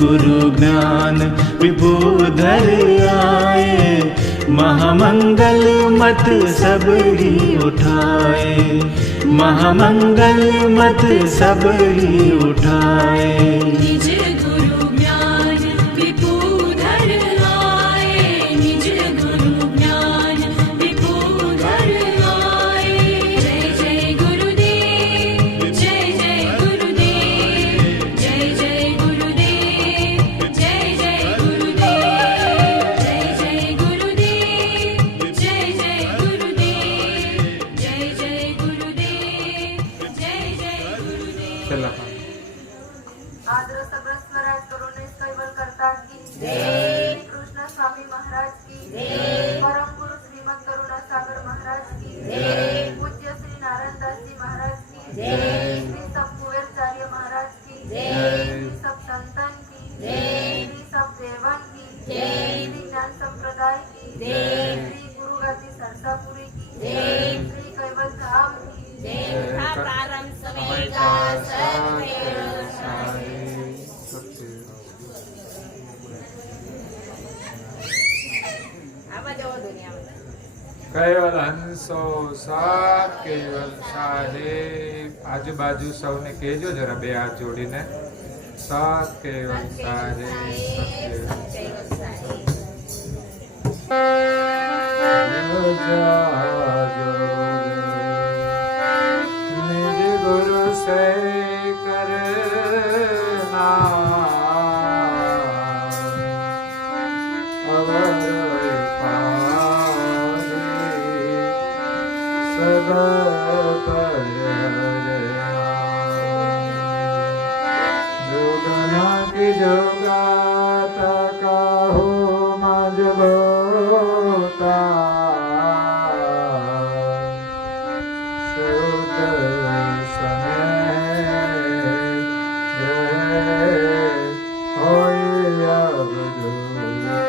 गुरु ज्ञान विभूधर आए, महामंगल मत सब ही उठाए, महामंगल मत सब ही उठाए। निज गुरु ज्ञान विभूधर आए, निज गुरु ज्ञान विभूधर आए। जय जय गुरुदेव, जय जय गुरुदेव, जय जय गुरुदेव, जय जय गुरुदेव, जय जय गुरुदेव, जय जय गुरुदेव, जय जय गुरुदेव, जय जय गुरुदेव। चला आदर सगळ स्वराज करुणेश कैवल करता की जय। श्री कृष्ण स्वामी महाराज की जय। परम गुरु श्रीमद करुणा सागर महाराज की जय। पूज्य श्री नारायण दास जी महाराज की जय। श्री सब कुबेरचार्य महाराज की जय। श्री सब संतन की जय। श्री सब देवन की जय। श्री ज्ञान संप्रदाय की जय। श्री गुरु गादी सरसापुरी की जय। श्री कैवल धाम की जय। प्रारंभ समय का सत्य साई। आवा जाओ दुनिया में। केवल हंसो साथ केवल साहेब। आजू बाजू सौने कहेजो जरा बे हाथ जोड़ीने साथ केवल साहेब, सत केवल निज गुरु से करना अवर पारी सदा जोगना की जोगाता काहू मजबूता सुत समय ग्रह होय अवधूता।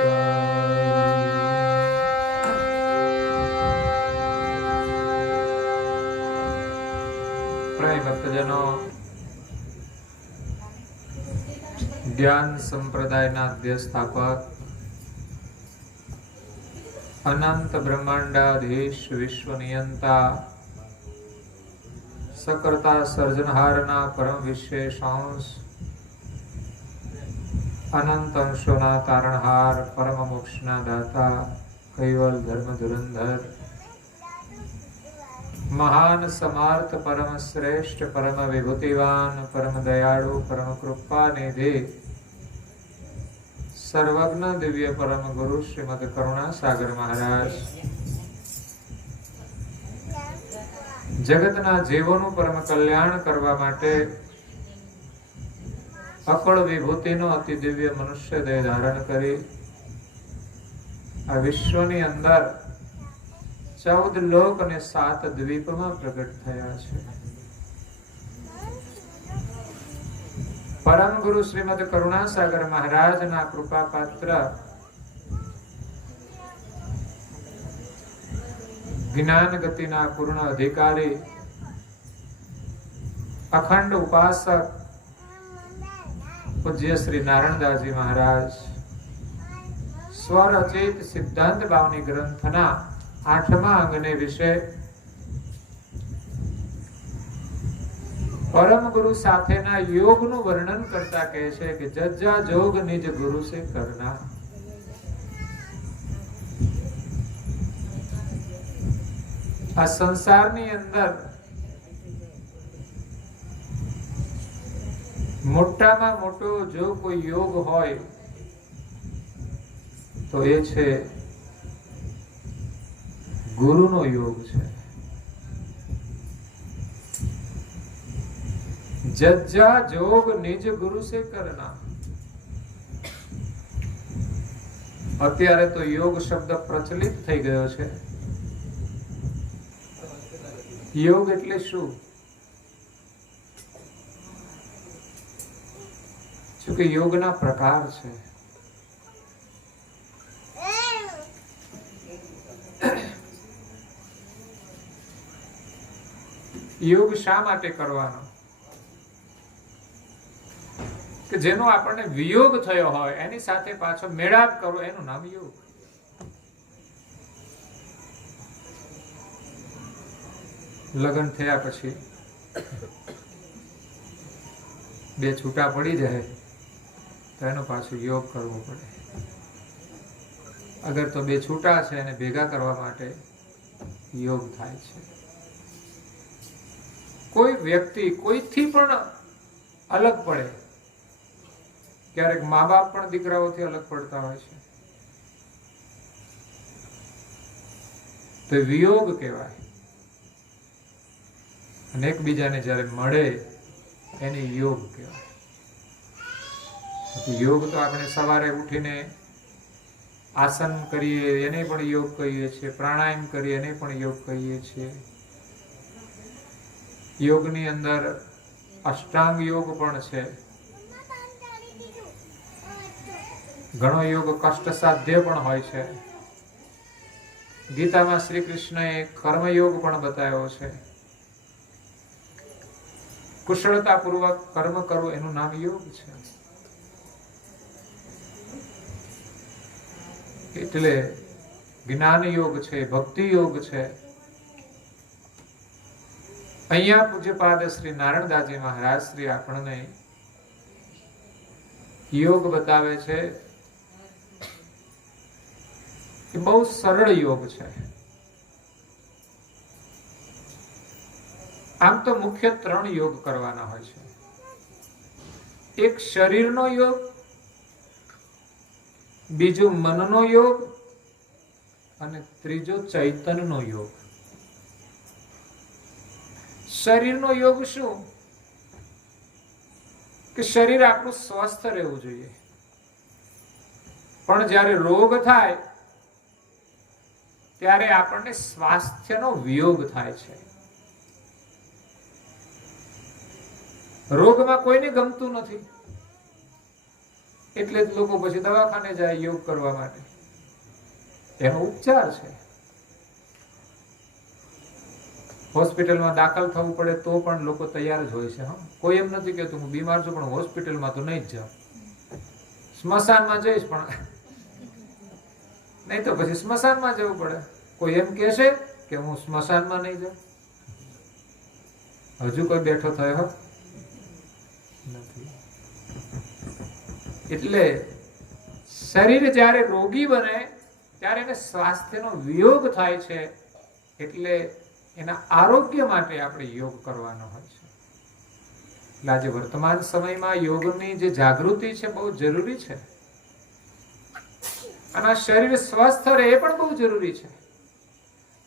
प्रिय भक्तजनों, ज्ञान संप्रदायना अध्यस्थापक अनंत ब्रह्मांडाधीश विश्व नियंता सकर्ता सर्जनहारना परम विशेषांश अनंत अंशोना तारणहार परम मोक्षना दाता कैवल धर्म धुरंधर महान समर्थ परम श्रेष्ठ परम विभूतिवान परम दयाळु परम कृपा निधि सर्वज्ञ दिव्य परम गुरु श्रीमद करुणा सागर महाराज जगतना जीवोનું परम कल्याण करवा माटे अकळ विभूतिनो अति दिव्य मनुष्य देह धारण करी आ विश्वनी अंदर 14 लोक અને 7 દ્વીપમાં પ્રગટ થયા છે। परम गुरु श्रीमद करुणा सागर महाराज ना कृपा पात्र ज्ञान गति ना पूर्ण अधिकारी अखंड उपासक पूज्य श्री नारायण दास जी महाराज स्वरचित सिद्धांत भावनी ग्रंथना 8मा अंगने विषय परम गुरु साथेना योगनु वर्णन करता कहे छे कि जज्जा जोग निज गुरु से करना। आ संसारनी अंदर मोटामां मोटो जो कोई योग होय तो ए छे गुरुनो योग छे। जज्जा जोग निज गुरु से करना। અત્યારે તો યોગ શબ્દ પ્રચલિત થઈ ગયો છે। યોગ એટલે શું? કે યોગના પ્રકાર છે। योग शा माटे करवानो? કે જેનો આપણને વિયોગ થયો હોય એની સાથે પાછો મેળાપ કરવો, એનું નામ યોગ. લગ્ન થયા પછી બે છૂટા પડી જાય તો એનો પાછો યોગ કરવો પડે. અગર તો બે છૂટા છે એને ભેગા કરવા માટે યોગ થાય છે. કોઈ વ્યક્તિ કોઈથી પણ અલગ પડે, ક્યારેક મા બાપ પણ દીકરાઓથી અલગ પડતા હોય છે, તો વિયોગ કહેવાય. અને એકબીજાને જ્યારે મળે એને યોગ કહેવાય. યોગ તો આપણે સવારે ઉઠીને આસન કરીએ એને પણ યોગ કહીએ છીએ, પ્રાણાયામ કરીએ એને પણ યોગ કહીએ છીએ. યોગની અંદર અષ્ટાંગ યોગ પણ છે. ઘણો યોગ કષ્ટ સાધ્ય પણ હોય છે. ગીતામાં શ્રી કૃષ્ણએ કર્મયોગ પણ બતાવ્યો છે. કુશળતાપૂર્વક કર્મ કરવું એનું નામ યોગ છે. એટલે જ્ઞાન યોગ છે, ભક્તિ યોગ છે. અહીંયા પૂજ્યપાદ શ્રી નારાયણદાસજી મહારાજ શ્રી આપણને યોગ બતાવે છે એ બહુ સરળ યોગ છે. આમ તો મુખ્ય 3 યોગ કરવાના હોય છે. એક શરીરનો યોગ, બીજો મનનો યોગ અને ત્રીજો ચૈતન્યનો યોગ. શરીરનો યોગ શું? કે શરીર આપણું સ્વસ્થ રહેવું જોઈએ, પણ જ્યારે રોગ થાય ત્યારે આપણને સ્વાસ્થ્યનો વિયોગ થાય છે. રોગમાં કોઈને ગમતું નથી, એટલે જ લોકો પછી દવાખાને જાય યોગ કરવા માટે. એનો ઉપચાર છે. હોસ્પિટલમાં દાખલ થવું પડે તો પણ લોકો તૈયાર જ હોય છે. કોઈ એમ નથી કહેતું હું બીમાર છું પણ હોસ્પિટલમાં તો નહીં જ જાઉં, સ્મશાનમાં જઈશ પણ નહીં તો પછી સ્મશાનમાં જવું પડે. કોઈ એમ કહેશે કે હું સ્મશાનમાં નહીં જાઉં? હજુ કોઈ બેઠો થયો નથી. એટલે શરીર જ્યારે રોગી બને ત્યારે એને સ્વાસ્થ્યનો વિયોગ થાય છે. એટલે એના આરોગ્ય માટે આપણે યોગ કરવાનો હોય છે. એટલે આજે વર્તમાન સમયમાં યોગની જે જાગૃતિ છે બહુ જરૂરી છે. અને શરીર સ્વસ્થ રહે એ પણ બહુ જરૂરી છે.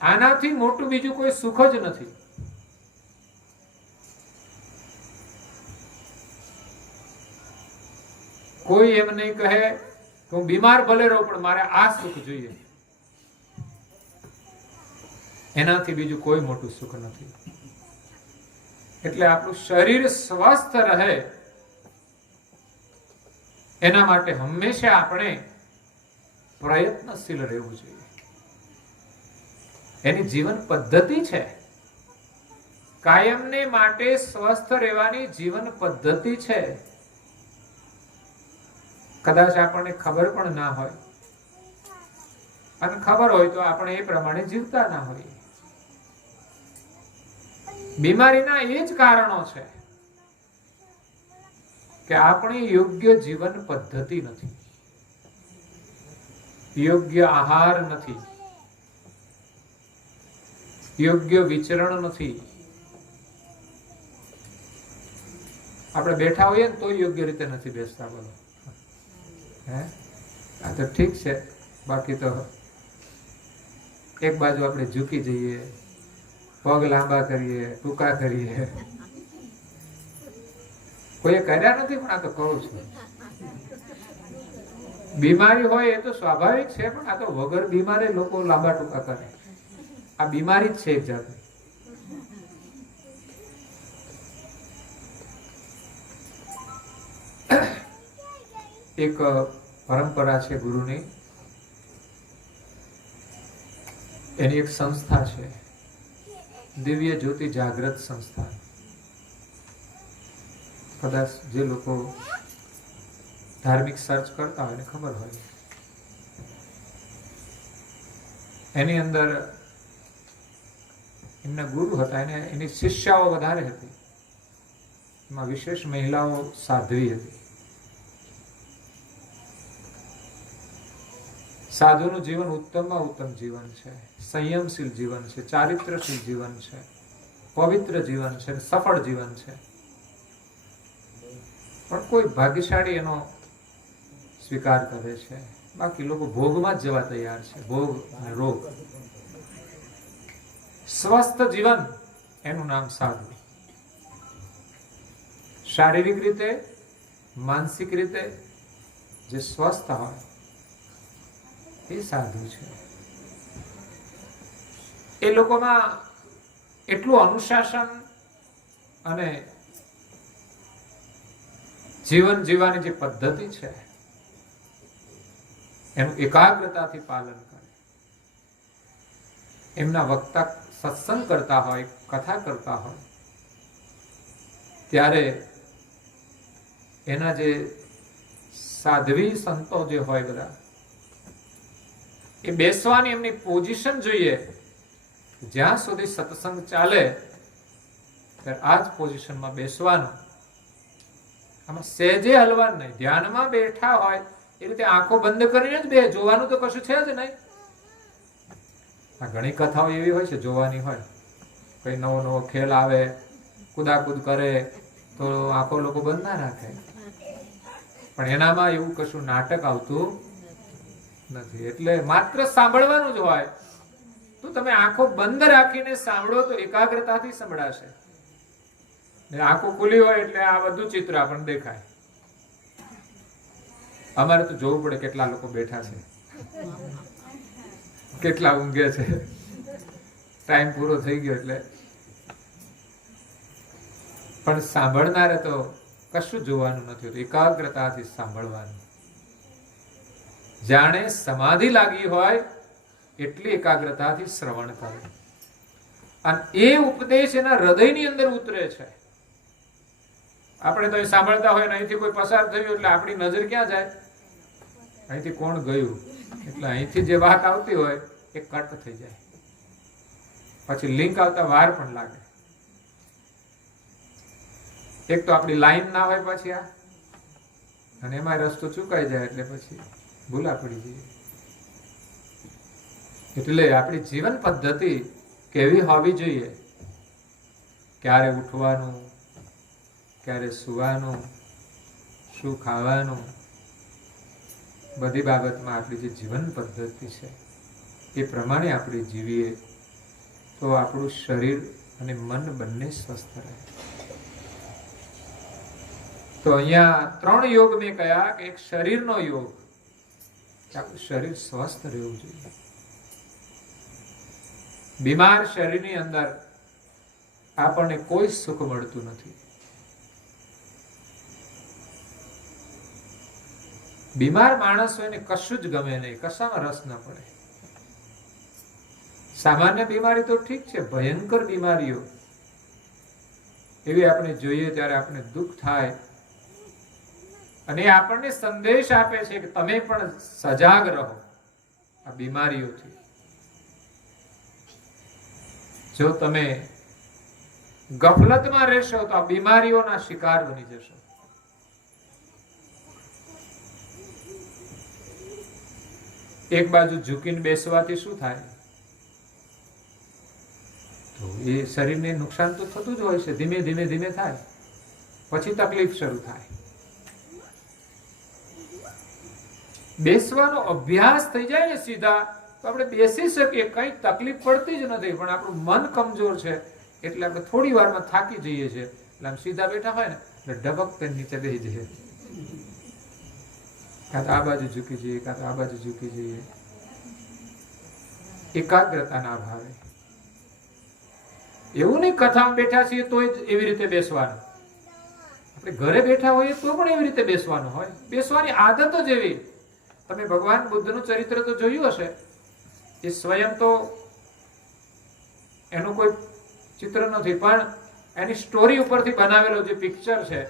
આનાથી મોટું બીજું કોઈ સુખ જ નથી. કોઈ એમ નહીં કહે કે હું બીમાર ભલે રહું પણ મારે આ સુખ જોઈએ. એનાથી બીજું કોઈ મોટું સુખ નથી. એટલે આપણું શરીર સ્વસ્થ રહે એના માટે હંમેશા આપણે પ્રયત્નશીલ રહેવું જોઈએ. એની જીવન પદ્ધતિ છે. કાયમને માટે સ્વસ્થ રહેવાની જીવન પદ્ધતિ છે. કદાચ આપણને ખબર પણ ના હોય, અને ખબર હોય તો આપણે એ પ્રમાણે જીવતા ના હોઈએ. બીમારીના એ જ કારણો છે કે આપણી યોગ્ય જીવન પદ્ધતિ નથી, યોગ્ય આહાર નથી, યોગ્ય વિચરણ નથી. આપણે બેઠા હોઈએ ને તો યોગ્ય રીતે નથી બેસતા. બોલો આ તો ઠીક છે, બાકી તો એક બાજુ આપણે ઝૂકી જઈએ, પગ લાંબા કરીએ, ટૂંકા કરીએ. કોઈએ કર્યા નથી પણ આ તો કહું છું. બીમારી હોય એ તો સ્વાભાવિક છે, પણ આ તો વગર બીમારે લોકો લાંબા ટૂંકા કરે. આ બીમારી જ છે એક જાતની. એક પરંપરા છે ગુરુની, એની એક સંસ્થા છે, દિવ્ય જ્યોતિ જાગૃત સંસ્થા. કદાચ જે લોકો ધાર્મિક સર્ચ કરતા હોય ને ખબર હોય, એની અંદર એમના ગુરુ હતા, એની શિષ્યાઓ વધારે હતી, એમાં વિશેષ મહિલાઓ સાધ્વી હતી. સાધુનું જીવન ઉત્તમમાં ઉત્તમ જીવન છે, સંયમશીલ જીવન છે, ચારિત્રશીલ જીવન છે, પવિત્ર જીવન છે, સફળ જીવન છે. પણ કોઈ ભાગ્યશાળી એનો સ્વીકાર કરે છે, બાકી લોકો ભોગમાં જ જવા તૈયાર છે. ભોગ અને રોગ. સ્વસ્થ જીવન એનું નામ સાધુ. શારીરિક રીતે, માનસિક રીતે જે સ્વસ્થ હોય એ સાધુ છે. એ લોકોમાં એટલું અનુશાસન અને જીવન જીવવાની જે પદ્ધતિ છે એનું એકાગ્રતાથી પાલન કરે. એમના વક્તા સત્સંગ કરતા હોય, કથા કરતા હોય, ત્યારે એના જે સાધ્વી સંતો જે હોય બધા, એ બેસવાની એમની પોઝિશન જોઈએ. જ્યાં સુધી સત્સંગ ચાલે ત્યારે આ જ પોઝિશનમાં બેસવાનું. આમાં સહેજે હલવાનું નહીં. ધ્યાનમાં બેઠા હોય એ રીતે આંખો બંધ કરીને જ બે, જોવાનું તો કશું છે જ નહીં. આ ઘણી કથાઓ એવી હોય છે જોવાની હોય, કઈ નવો નવો ખેલ આવે, કુદાકુદ કરે તો આંખો લોકો બંધ ના રાખે. પણ એનામાં એવું કશું નાટક આવતું નથી. એટલે માત્ર સાંભળવાનું જ હોય તો તમે આંખો બંધ રાખીને સાંભળો તો એકાગ્રતાથી સંભળાશે. આંખો ખુલી હોય એટલે આ બધું ચિત્ર આપણને દેખાય. અમારે તો જોવું પડે કેટલા લોકો બેઠા છે, કેટલા ઊંઘે છે. ટાઈમ પૂરો થઈ ગયો એટલે. પણ સાંભળનારે તો કશું જોવાનું નથી હોતું, એકાગ્રતાથી સાંભળવાનું. જાણે સમાધિ લાગી હોય એટલી એકાગ્રતાથી શ્રવણ કરે. અને એ ઉપદેશ એના હૃદયની અંદર ઉતરે છે. આપણે તો સાંભળતા હોય ને અહીંથી કોઈ પસાર થયું એટલે આપણી નજર ક્યાં જાય? અહીંથી કોણ ગયું? એટલે અહીંથી જે વાત આવતી હોય એ કટ થઈ જાય. પછી લિંક આવતા વાર પણ લાગે. એક તો આપણી લાઈન ના હોય પછી આ, અને એમાં રસ્તો ચૂકાઈ જાય એટલે પછી ભૂલા પડી જઈએ. એટલે આપણી જીવન પદ્ધતિ કેવી હોવી જોઈએ? ક્યારે ઉઠવાનું, ક્યારે સુવાનું, શું ખાવાનું, બધી બાબતમાં આપણી જે જીવન પદ્ધતિ છે એ પ્રમાણે આપણે જીવીએ તો આપણું શરીર અને મન બંને સ્વસ્થ રહે. તો અહીંયા 3 યોગ મેં કહ્યા કે એક શરીરનો યોગ, આપણું શરીર સ્વસ્થ રહેવું જોઈએ. બીમાર શરીરની અંદર આપણને કોઈ સુખ મળતું નથી. બીમાર માણસ હોય ને કશું જ ગમે નહીં, કશામાં રસ ન પડે. સામાન્ય બીમારી તો ઠીક છે, ભયંકર બીમારીઓ એવી આપણે જોઈએ ત્યારે આપણે દુઃખ થાય. અને એ આપણને સંદેશ આપે છે કે તમે પણ સજાગ રહો આ બીમારીઓથી. જો તમે ગફલતમાં રહેશો તો આ બીમારીઓના શિકાર બની જશો. એક બાજુ ઝૂકીને બેસવાથી શું થાય? તો એ શરીરને નુકસાન તો થતું જ હોય છે. ધીમે ધીમે ધીમે થાય, પછી તકલીફ શરૂ થાય. બેસવાનો અભ્યાસ થઈ જાય ને સીધા તો આપણે બેસી શકીએ, કઈ તકલીફ પડતી જ નથી. પણ આપણું મન કમજોર છે એટલે આપણે થોડી વારમાં થાકી જઈએ છીએ. એટલે આમ સીધા બેઠા હોય ને એટલે ડબક પેન નીચે બેસી જઈએ, કાં તો આ બાજુ ઝૂકી જઈએ, કાં તો આ બાજુ ઝૂકી જઈએ. એકાગ્રતાના અભાવે. એવું નહીં કથામાં બેઠા છીએ તો એવી રીતે બેસવાનું. આપણે ઘરે બેઠા હોઈએ તો પણ એવી રીતે બેસવાનું હોય. બેસવાની આદત જ એવી. તમે ભગવાન બુદ્ધનું ચરિત્ર તો જોયું હશે. એ સ્વયં તો એનું કોઈ ચિત્ર નથી, પણ એની સ્ટોરી ઉપરથી બનાવેલો જે પિક્ચર છે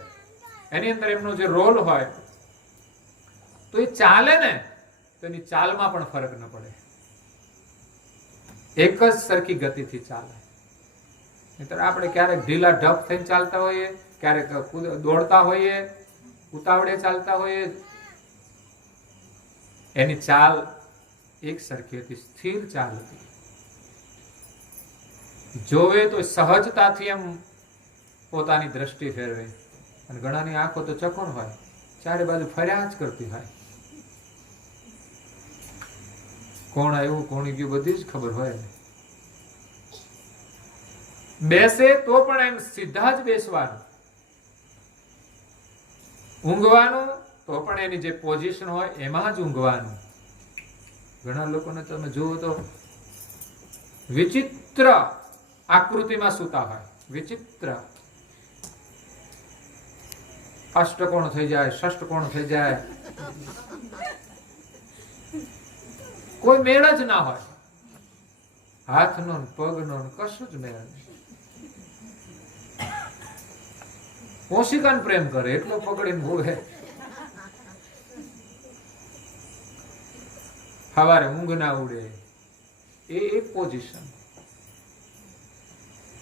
એની અંદર એમનો જે રોલ હોય તો એ ચાલે ને તો એની ચાલમાં પણ ફરક ન પડે, એક જ સરખી ગતિથી ચાલે. નહીંતર આપણે ક્યારેક ઢીલા ઢપ થઈને ચાલતા હોઈએ, ક્યારેક દોડતા હોઈએ, ઉતાવળે ચાલતા હોઈએ. એની ચાલ એક સરખી હતી, સ્થિર ચાલ હતી. જોવે તો સહજતાથી એમ પોતાની દ્રષ્ટિ ફેરવે. અને ઘણાની આંખો તો ચકોણ હોય, ચારે બાજુ ફર્યા જ કરતી હોય. કોણ આવ્યું કોણ ગયું બધી જ ખબર હોય. બેસે તો પણ એમ સીધા જ બેસવાનું, ઊંઘવાનું તો પણ એની જે પોઝિશન હોય એમાં જ ઊંઘવાનું. ઘણા લોકોને તમે જુઓ તો વિચિત્ર આકૃતિમાં સૂતા હોય, વિચિત્ર અષ્ટકોણ થઈ જાય, ષષ્ટકોણ થઈ જાય, કોઈ મેળ જ ના હોય. હાથનો પગનો કશું જ મેળ નહીં. કોશિકાને પ્રેમ કરે એટલો પકડીને ભોગે. સવારે ઊંઘ ના ઉડે, એ એક પોઝિશન.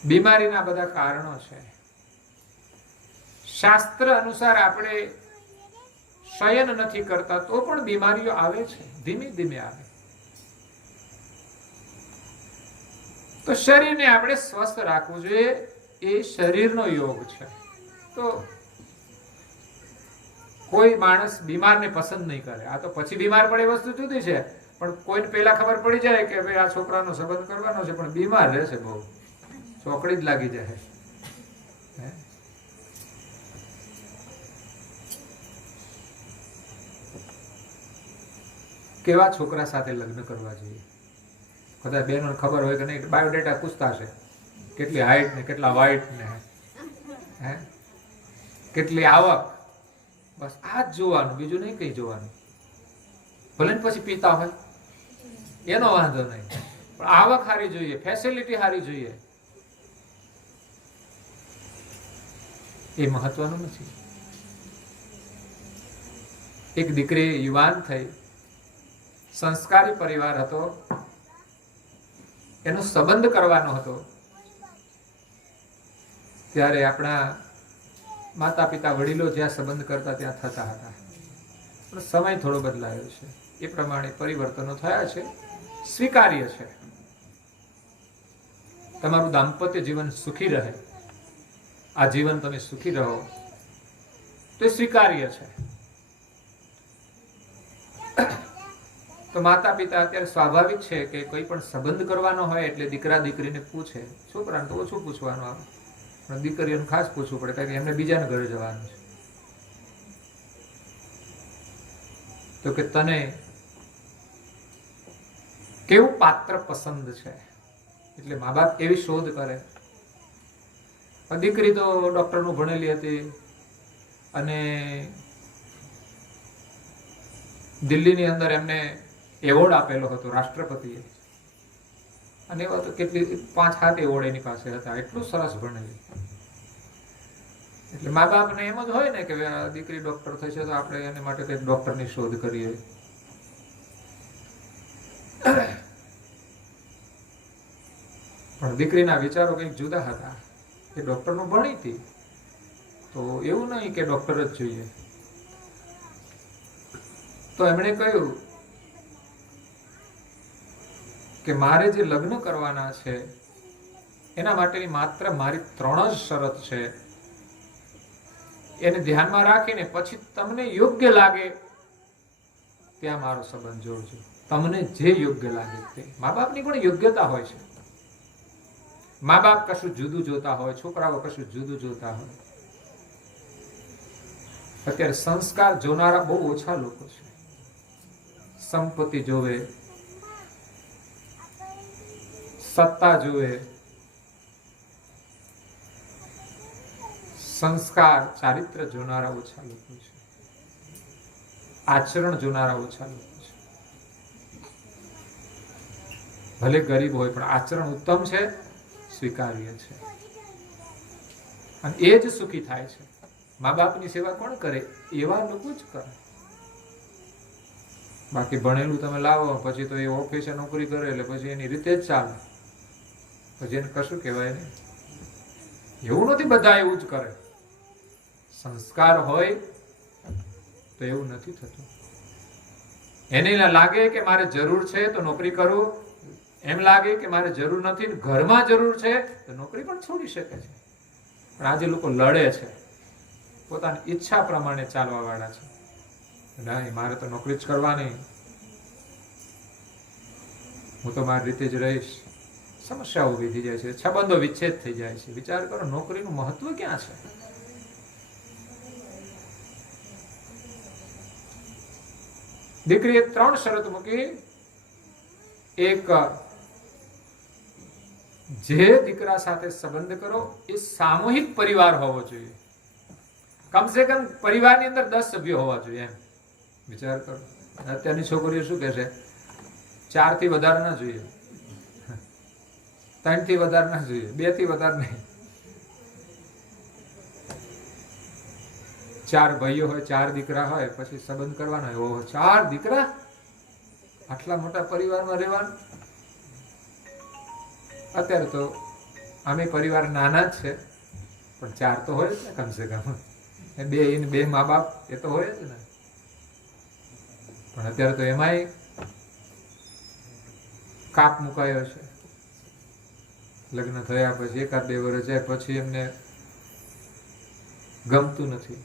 બીમારીના બધા કારણો છે. શાસ્ત્ર અનુસાર આપણે શયન નથી કરતા તો પણ બીમારીઓ આવે છે, ધીમે ધીમે આવે. તો શરીરને આપણે સ્વસ્થ રાખવું જોઈએ, એ શરીરનો યોગ છે. તો કોઈ માણસ બીમારને પસંદ નહીં કરે. આ તો પછી બીમાર પડે વસ્તુ જુદી છે, પણ કોઈને પહેલા ખબર પડી જાય કે ભાઈ આ છોકરાનો સંબંધ કરવાનો છે, પણ બીમાર રહેશે, બહુ ચોકડી જ લાગી જાય. કેવા છોકરા સાથે લગ્ન કરવા જોઈએ? કદાચ બેનો ખબર હોય કે નહીં, બાયોડેટા પૂછતા છે, કેટલી હાઈટ ને કેટલા વાઇટ ને કેટલી આવક, બસ આ જ જોવાનું, બીજું નહીં કઈ જોવાનું. ભલે પછી પીતા હોય એનો વાંધો નહીં, પણ આવક સારી જોઈએ, ફેસિલિટી સારી જોઈએ, એ મહત્વનું નથી. એક દીકરી યુવાન થઈ, સંસ્કારી પરિવાર હતો, એનો સંબંધ કરવાનો હતો. ત્યારે આપણા માતા પિતા વડીલો જ્યાં સંબંધ કરતા ત્યાં થતા હતા, પણ સમય થોડો બદલાયો છે, એ પ્રમાણે પરિવર્તનો થયા છે, સ્વીકાર્ય છે. તમારું દાંપત્ય જીવન સુખી રહે, આ જીવન તમે સુખી રહો તો એ સ્વીકાર્ય છે. તો માતા પિતા અત્યારે સ્વાભાવિક છે કે કોઈ પણ સંબંધ કરવાનો હોય એટલે દીકરા દીકરીને પૂછે. છોકરાને તો ઓછું પૂછવાનું આવે, પણ દીકરીઓને ખાસ પૂછવું પડે, કારણ કે એમને બીજાના ઘરે જવાનું છે. તો કે તને કેવું પાત્ર પસંદ છે, એટલે મા બાપ એવી શોધ કરે. દીકરી તો ડોક્ટરનું ભણેલી હતી અને દિલ્હીની અંદર એમને એવોર્ડ આપેલો હતો રાષ્ટ્રપતિએ, અને એવા તો કેટલી 5-7 એવોર્ડ એની પાસે હતા, એટલું સરસ ભણેલી. એટલે મા બાપને એમ જ હોય ને કે દીકરી ડોક્ટર થશે તો આપણે એને માટે કંઈક ડોક્ટરની શોધ કરીએ. પણ દીકરીના વિચારો કંઈક જુદા હતા. એ ડોક્ટરનું ભણી હતી તો એવું નહીં કે ડોક્ટર જ જોઈએ. તો એમણે કહ્યું કે મારે જે લગ્ન કરવાના છે એના માટેની માત્ર મારી 3 જ શરત છે. એને ધ્યાનમાં રાખીને પછી તમને યોગ્ય લાગે ત્યાં મારો સંબંધ જોડજો. તમને જે યોગ્ય લાગે તે. મા બાપની પણ યોગ્યતા હોય છે. મા બાપ કશું જુદું જોતા હોય, છોકરાઓ કશું જુદું જોતા હોય. અત્યારે સંસ્કાર જોનારા બહુ ઓછા લોકો છે. સંપત્તિ જોવે, સત્તા જોવે, સંસ્કાર ચારિત્ર જોનારા ઓછા લોકો છે. આચરણ જોનારા ઓછા લોકો છે. ભલે ગરીબ હોય પણ આચરણ ઉત્તમ છે, સ્વીકાર્ય છે, અને એ જ સુખી થાય છે. મા બાપની સેવા કોણ કરે? એવા લોકો જ કરે. બાકી ભણેલું તમે લાવો પછી તો એ ઓફિસે નોકરી કરે એટલે પછી એની રીતે જ ચાલે, પછી એને કશું કહેવાય નહીં. એવું નથી બધા એવું જ કરે. સંસ્કાર હોય તો એવું નથી થતું. એને લાગે કે મારે જરૂર છે તો નોકરી કરું, એમ લાગે કે મારે જરૂર નથી, ઘરમાં જરૂર છે તો નોકરી પણ છોડી શકે છે. પણ આજે લોકો લડે છે, પોતાની ઈચ્છા પ્રમાણે ચાલવા વાળા છે. નહીં, મારે તો નોકરી જ કરવાની, હું તો મારી રીતે જ રહીશ. સમસ્યા ઊભી થઈ જાય છે, સંબંધો વિચ્છેદ થઈ જાય છે. વિચાર કરો, નોકરીનું મહત્વ ક્યાં છે? દીકરીએ 3 શરત મૂકી. એક, જે દીકરા સાથે સંબંધ કરો એ સામૂહિક પરિવાર હોવો જોઈએ. કમસે કમ પરિવારની અંદર 10 સભ્યો હોવા જોઈએ. એમ વિચાર કરો. અત્યારની છોકરીઓ શું કહે છે? 4 થી વધારે ના જોઈએ, 3 થી વધારે ના જોઈએ, 2 થી વધારે નહીં. 4 ભાઈઓ હોય, 4 દીકરા હોય, પછી સંબંધ કરવાનો હોય. ઓહો, 4 દીકરા, આટલા મોટા પરિવારમાં રહેવાનું. અત્યારે તો અમે પરિવાર નાના જ છે, પણ 4 તો હોય જ ને કમસે કમ. 2 મા બાપ એ તો હોય જ ને. પણ અત્યારે તો એમાંય કાપ મુકાયો છે. લગ્ન થયા પછી 1-2 વર્ષ જાય પછી એમને ગમતું નથી.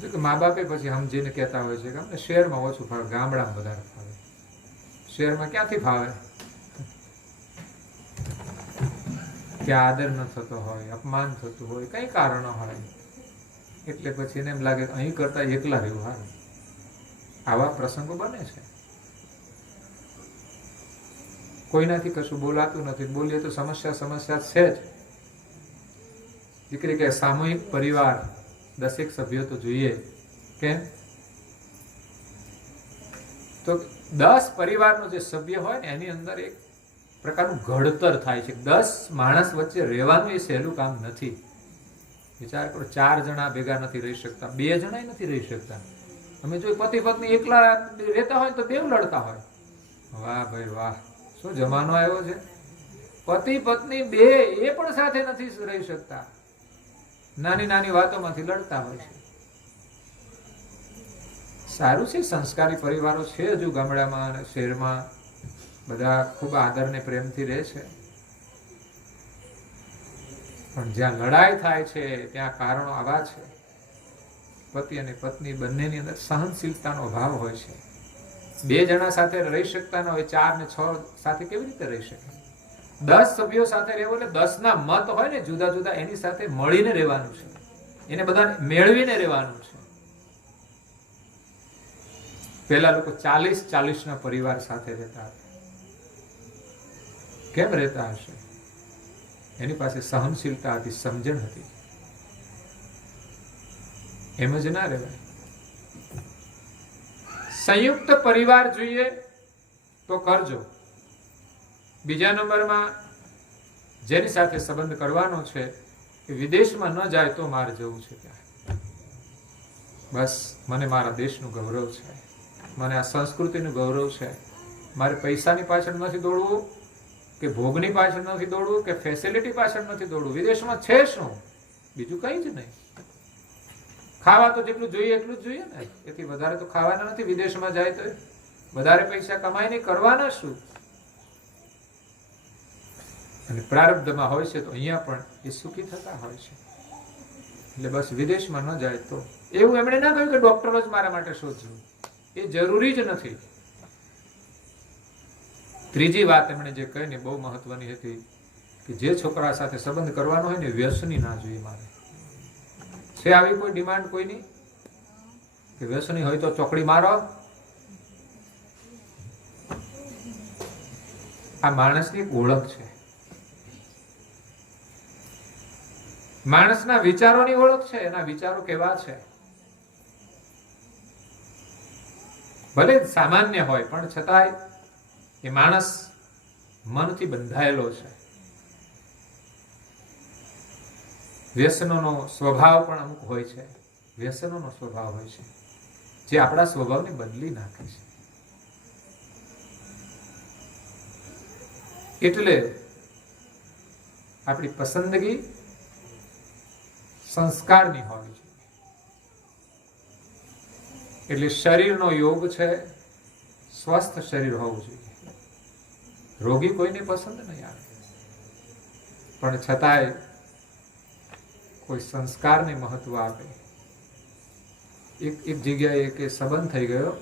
જો કે મા બાપે પછી સમજીને કહેતા હોય છે કે અમને શહેરમાં ઓછું ફાવે, ગામડામાં વધારે ફાવે. શહેરમાં ક્યાંથી ફાવે? ત્યાં આદર ન થતો હોય, અપમાન થતું હોય, કઈ કારણો હોય, એટલે પછી એને એમ લાગે અહીં કરતા એકલા રહેવું સારું. આવા પ્રસંગો બને છે. કોઈનાથી કશું બોલાતું નથી, બોલીએ તો સમસ્યા છે જ. દીકરી કે સામૂહિક પરિવાર 10 સભ્યો તો જોઈએ. કેમ? તો 10 પરિવારનો જે સભ્ય હોય ને એની અંદર એક પ્રકારનું ઘડતર થાય છે. 10 માણસ વચ્ચે રહેવાનું એ સહેલું કામ નથી. વિચાર કરો, 4 જણા ભેગા નથી રહી શકતા, 2 જણા નથી રહી શકતા. અમે જો પતિ પત્ની એકલા રહેતા હોય તો 2 લડતા હોય. વાહ ભાઈ વાહ, શું જમાનો આવ્યો છે! પતિ પત્ની 2 એ પણ સાથે નથી રહી શકતા, નાની નાની વાતોમાંથી લડતા હોય છે. સારું છે, સંસ્કારી પરિવારો છે હજુ ગામડામાં અને શહેરમાં, બધા ખૂબ આદર ને પ્રેમથી રહે છે. પણ જ્યાં લડાઈ થાય છે ત્યાં કારણો આવા છે. પતિ અને પત્ની બંનેની અંદર સહનશીલતાનો અભાવ હોય છે. 2 જણા સાથે રહી શકતા ન હોય, 4 ને 6 સાથે કેવી રીતે રહી શકે? 10 સભ્યો સાથે રહેવું એટલે 10 ના મત હોય ને જુદા જુદા, એની સાથે મળીને રહેવાનું છે, એને બધાને મેળવીને રહેવાનું છે. પેલા લોકો 40 ના પરિવાર સાથે રહેતા હતા. કેમ રહેતા હશે? એની પાસે સહનશીલતા હતી, સમજણ હતી. એમ જ ના રહેવાય. સંયુક્ત પરિવાર જોઈએ તો કરજો. બીજા નંબરમાં જેની સાથે સંબંધ કરવાનો છે એ વિદેશમાં ન જાય તો મારે જવું છે ત્યાં. બસ મને મારા દેશનું ગૌરવ છે, મને આ સંસ્કૃતિનું ગૌરવ છે. મારે પૈસાની પાછળ નથી દોડવું, કે ભોગની પાછળ નથી દોડવું, કે ફેસિલિટી પાછળ નથી દોડવું. વિદેશમાં છે શું? બીજું કઈ જ નહીં. ખાવા તો જેટલું જોઈએ એટલું જ જોઈએ ને, એથી વધારે તો ખાવાના નથી. વિદેશમાં જાય તો વધારે પૈસા કમાઈને કરવાના શું? અને પ્રારબ્ધમાં હોય છે તો અહીંયા પણ એ સુખી થતા હોય છે. એટલે બસ વિદેશમાં ન જાય તો. એવું એમણે ના કહ્યું કે ડોક્ટરો જ મારા માટે શોધવું, એ જરૂરી જ નથી. ત્રીજી વાત એમણે જે કહીને બહુ મહત્વની હતી કે જે છોકરા સાથે સંબંધ કરવાનો હોય ને વ્યસની ના જોઈએ. મારે છે આવી કોઈ ડિમાન્ડ કોઈની કે વ્યસની હોય તો ચોકડી મારો? આ માણસની એક ઓળખ છે, માણસના વિચારોની ઓળખ છે. એના વિચારો કેવા છે? ભલે સામાન્ય હોય પણ છતાંય એ માણસ મનથી બંધાયેલો છે. વ્યસનોનો સ્વભાવ પણ અમુક હોય છે, વ્યસનોનો સ્વભાવ હોય છે. જે આપણા સ્વભાવને બદલી નાખે છે. એટલે આપણી પસંદગી સંસ્કારની હોવી જોઈએ. એટલે શરીરનો યોગ છે, સ્વસ્થ શરીર હોવું જોઈએ. રોગી કોઈને પસંદ નહીં આવે, પણ છતાંય કોઈ સંસ્કારને મહત્વ આપે. એક જગ્યાએ કે સંબંધ થઈ ગયો,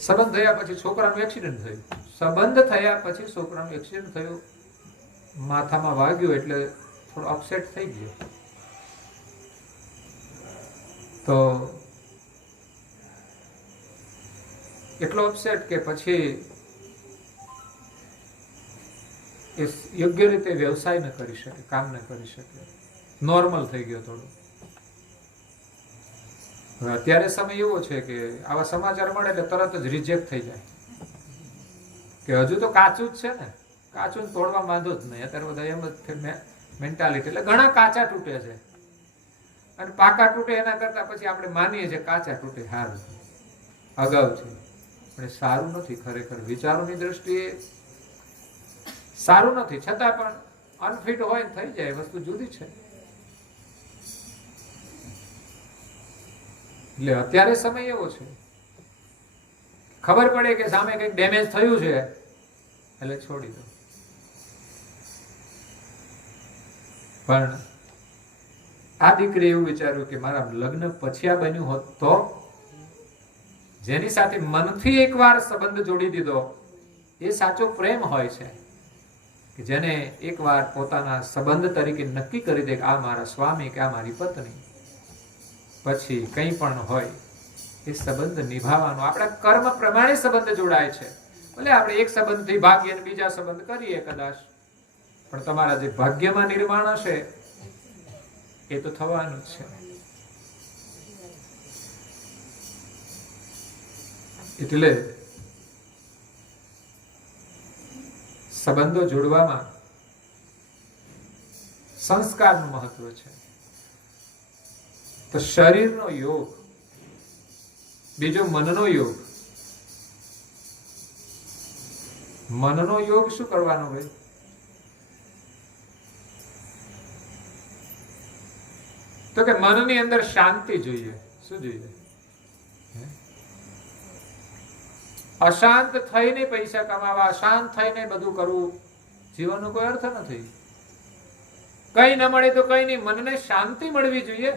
સંબંધ થયા પછી છોકરાનું એક્સિડન્ટ થયું. સંબંધ થયા પછી છોકરાનું એક્સિડન્ટ થયું, માથામાં વાગ્યું એટલે થોડો અપસેટ થઈ ગયો. તો એટલો અપસેટ કે પછી એ યોગ્ય રીતે વ્યવસાય ન કરી શકે, કામ ન કરી શકે, નોર્મલ થઈ ગયો થોડું. હવે અત્યારે સમય એવો છે કે આવા સમાચાર મળે એટલે તરત જ રિજેક્ટ થઈ જાય કે હજુ તો કાચું જ છે ને, કાચું તોડવા માંદો જ નહીં. અત્યારે બધા એમ જ મેન્ટાલિટી. એટલે ઘણા કાચા તૂટે છે અને પાકા તૂટે એના કરતા પછી આપણે માનીએ છીએ કાચા તૂટે સારું, અગાઉ છે, પણ એ સારું નથી. ખરેખર વિચારોની દ્રષ્ટિએ સારું નથી, છતાં પણ અનફિટ હોય થઈ જાય, વસ્તુ જુદી છે. એટલે અત્યારે સમય એવો છે, ખબર પડે કે સામે કંઈક ડેમેજ થયું છે એટલે છોડી દો. પણ આ દીકરી એવું વિચાર્યું કે મારા લગ્ન પછી આ બન્યું હોત તો, જેની સાથે મનથી એકવાર સંબંધ જોડી દીધો એ સાચો પ્રેમ હોય છે, કે જેને એકવાર પોતાના સંબંધ તરીકે નક્કી કરી દે કે આ મારા સ્વામી કે આ મારી પત્ની, પછી કંઈ પણ હોય એ સંબંધ નિભાવવાનો. આપણા કર્મ પ્રમાણે સંબંધ જોડાય છે. ભલે આપણે એક સંબંધથી ભાગીએ અને બીજા સંબંધ કરીએ કદાચ, પણ તમારા જે ભાગ્યમાં નિર્માણ હશે એ તો થવાનું જ છે. એટલે સંબંધો જોડવામાં સંસ્કારનું મહત્વ છે. તો શરીરનો યોગ, બીજો મનનો યોગ. મનનો યોગ શું કરવાનો ભાઈ? તો કે મનની અંદર શાંતિ જોઈએ. શું જોઈએ? અશાંત થઈને પૈસા કમાવા, અશાંત થઈને બધું કરવું, જીવનનો કોઈ અર્થ નથી. કઈ ન મળે તો કઈ નહીં, મનને શાંતિ મળવી જોઈએ.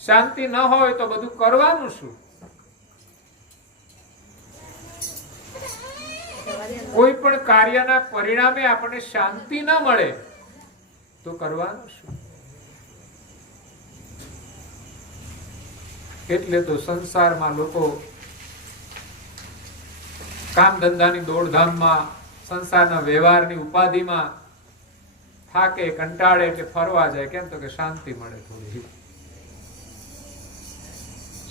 શાંતિ ન હોય તો બધું કરવાનું શું? કોઈ પણ કાર્યના પરિણામે આપણને શાંતિ ન મળે તો કરવાનું શું? એટલે તો સંસારમાં લોકો કામ ધંધાની દોડધામમાં, સંસારના વ્યવહારની ઉપાધિમાં થાકે, કંટાળે એટલે ફરવા જાય. કેમ? તો કે શાંતિ મળે થોડી.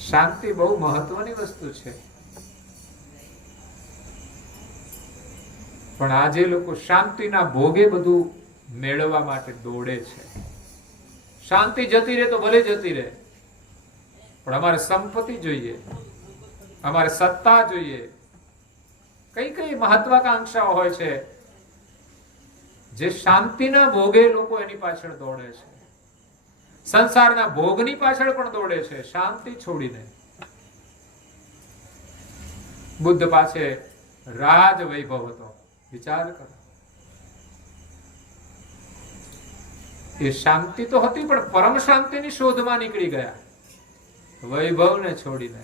શાંતિ બહુ મહત્વની વસ્તુ છે. પણ આજે લોકો શાંતિના ભોગે બધું મેળવવા માટે દોડે છે. શાંતિ જતી રહે તો ભલે જતી રહે, પણ અમારે સંપત્તિ જોઈએ, અમારે સત્તા જોઈએ. કઈ કઈ મહત્વાકાંક્ષાઓ હોય છે જે શાંતિના ભોગે લોકો એની પાછળ દોડે છે, સંસારના ભોગની પાછળ પણ દોડે છે, શાંતિ છોડીને. બુદ્ધ પાસે રાજ વૈભવ હતો. વિચાર કરો, એ શાંતિ તો હતી પણ પરમ શાંતિની શોધમાં નીકળી ગયા, વૈભવને છોડીને.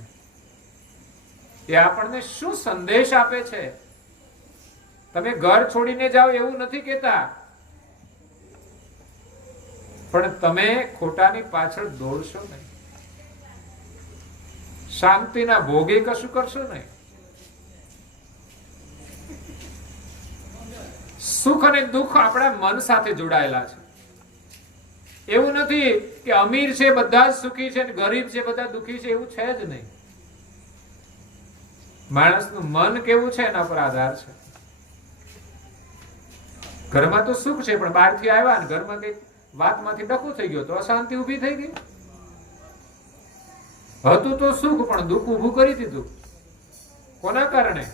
એ આપણને શું સંદેશ આપે છે? તમે ઘર છોડીને જાઓ એવું નથી કહેતા, પણ તમે ખોટાની પાછળ દોડશો નહીં, શાંતિના ભોગે કશું કરશો નહીં. સુખ અને દુઃખ આપણા મન સાથે જોડાયેલા છે. એવું નથી કે અમીર છે બધા જ સુખી છે અને ગરીબ છે બધા દુઃખી છે, એવું છે જ નહીં. માણસનું મન કેવું છે એના પર આધાર છે. ઘરમાં તો સુખ છે પણ બહારથી આવ્યા ને ઘરમાં કઈક વાતમાંથી ડખો થઈ ગયો તો અશાંતિ ઊભી થઈ ગઈ. હતું તો સુખ પણ દુઃખ ઊભું કરી દીધું. કોના કારણે?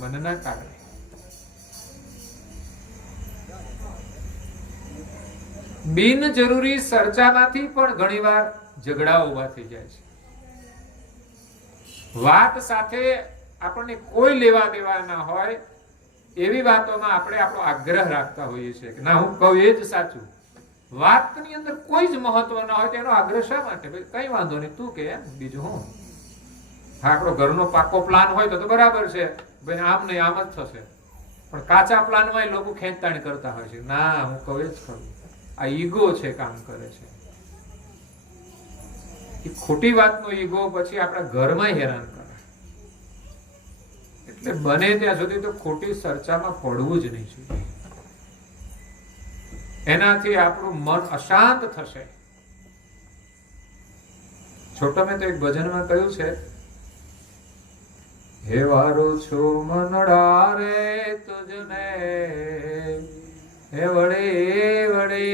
મનના કારણે. બિનજરૂરી ચર્ચામાંથી પણ ઘણીવાર ઝઘડા ઉભા થઈ જાય છે. વાત સાથે આપણને કોઈ લેવા દેવા ના હોય એવી વાતોમાં આપણે આપણો આગ્રહ રાખતા હોઈએ છીએ કે ના, હું કહું એ જ સાચું. વાતની અંદર કોઈ જ મહત્વ ના હોય તેનો આગ્રહ શા માટે? ભાઈ કઈ વાંધો નહીં, તું કે બીજું હું. હા, આપણો ઘરનો પાકો પ્લાન હોય તો બરાબર છે, ભાઈ આમ નહીં આમ જ થશે. પણ કાચા પ્લાનમાં લોકો ખેંચતાણ કરતા હોય છે. ના, હું કહું જ ખરું. આ ઈગો છે, કામ કરે છે. એ ખોટી વાતનો ઈગો પછી આપણા ઘરમાં હેરાન કરે. એટલે બને ત્યાં સુધી તો ખોટી ચર્ચામાં પડવું જ નહીં જોઈએ. એનાથી આપણું મન અશાંત થશે. છોટો મેં તો એક ભજનમાં કહ્યું છે, હે વારો છો મનડા રે તુજને હે વડે વડે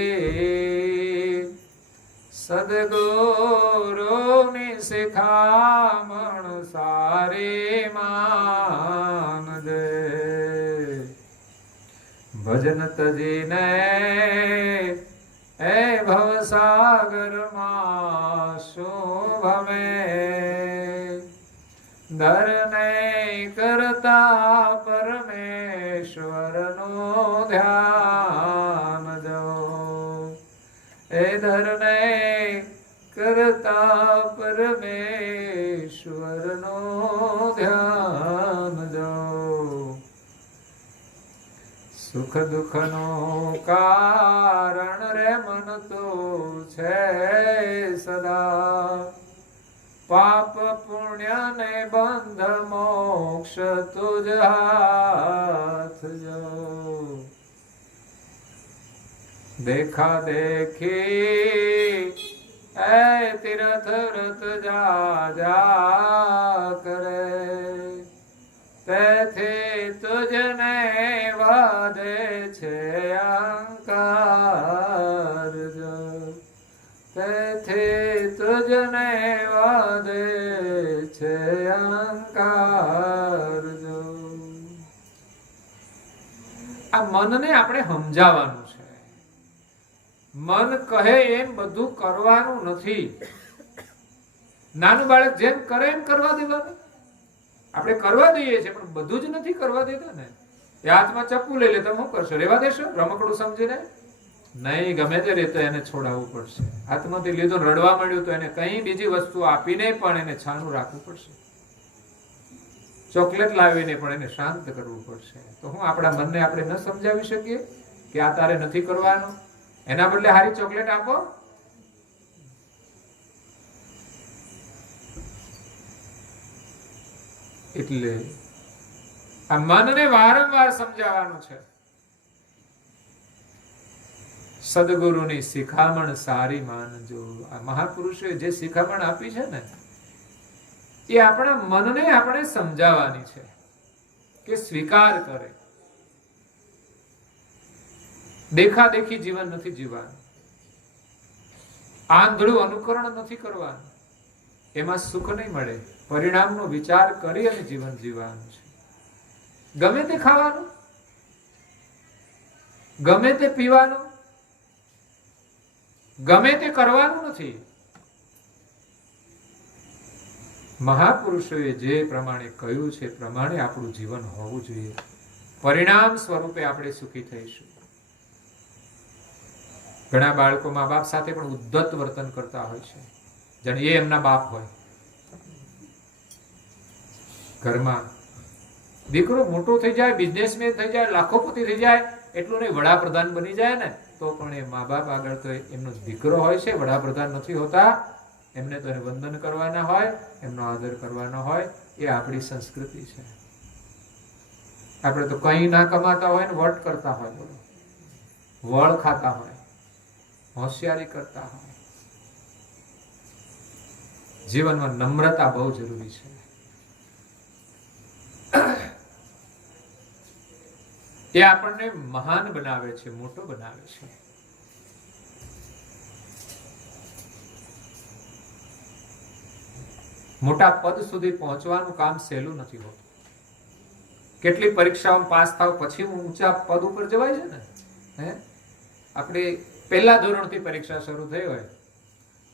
સદગુરુની શિખામણ સારી માનજે. ભજન તજીને એ ભવસાગરમાં શોભમે ધરને કરતા પરમેશ્વરનો ધ્યાન જો. એ ધરને કરતા પરમેશ્વરનો ધ્યાન જો. સુખ દુઃખનો કારણ રે મન તો છે સદા. પાપ પુણ્ય ને બંધ મોક્ષ તુજ હાથ જો. દેખા દેખી એ તીર્થ વ્રત જા જા કરે તેથી તુજને વાદે છે અહંકાર જો. તેથી તુજને વાદે છે અહંકાર જો. આ મનને આપણે સમજાવવાનું છે. મન કહે એમ બધું કરવાનું નથી. નાનું બાળક જેમ કરે એમ કરવા દેવાનું. આપણે કરવા દઈએ છીએ પણ બધું જ નથી કરવા દેતા ને. એ હાથમાં ચપ્પુ લઈ લે તો શું કરશો? રેવા દેશો રમકડું સમજીને? નહીં, ગમે તે રીતે એને છોડાવવું પડશે. હાથમાંથી લીધું રડવા માંડ્યું તો એને કઈ બીજી વસ્તુ આપીને પણ એને છાનું રાખવું પડશે. ચોકલેટ લાવીને પણ એને શાંત કરવું પડશે. તો હું આપણા મનને આપણે ન સમજાવી શકીએ કે આ તારે નથી કરવાનું, એના બદલે હારી ચોકલેટ આપો? એટલે આ મનને વારંવાર સમજાવવાનું છે. સદગુરુની શિખામણ સારી માનજો. આ મહાપુરુષોએ જે શિખામણ આપી છે ને એ આપણા મનને આપણે સમજાવવાની છે કે સ્વીકાર કરે. દેખાદેખી જીવન નથી જીવવાનું. આંધળું અનુકરણ નથી કરવાનું. એમાં સુખ નહીં મળે. પરિણામનો વિચાર કરી અને જીવન જીવવાનું છે. ગમે તે ખાવાનું, ગમે તે પીવાનું, ગમે તે કરવાનું નથી. મહાપુરુષોએ જે પ્રમાણે કહ્યું છે પ્રમાણે આપણું જીવન હોવું જોઈએ. પરિણામ સ્વરૂપે આપણે સુખી થઈશું. ઘણા બાળકો મા બાપ સાથે પણ ઉદ્ધત વર્તન કરતા હોય છે, જાણે એ એમના બાપ હોય. ઘરમાં દીકરો મોટો થઈ જાય, બિઝનેસમેન થઈ જાય, લાખોપતિ થઈ જાય, એટલું નહીં વડાપ્રધાન બની જાય ને તો પણ એ મા બાપ આગળ તો એમનો દીકરો હોય છે, વડાપ્રધાન નથી હોતા. એમને તો એને વંદન કરવાના હોય, એમનો આદર કરવાનો હોય. એ આપણી સંસ્કૃતિ છે. આપણે તો કંઈ ના કમાતા હોય ને વટ કરતા હોય, બોલો, વળ ખાતા હોય, હોશિયારી કરતા હોય. જીવનમાં નમ્રતા બહુ જરૂરી છે. એ આપણને મહાન બનાવે છે, મોટો બનાવે છે. મોટા પદ સુધી પહોંચવાનું કામ સહેલું નથી હોતું. કેટલી પરીક્ષાઓમાં પાસ થાવ પછી ઊંચા પદ ઉપર જવાય છે ને. આપણે પહેલા ધોરણથી પરીક્ષા શરૂ થઈ હોય,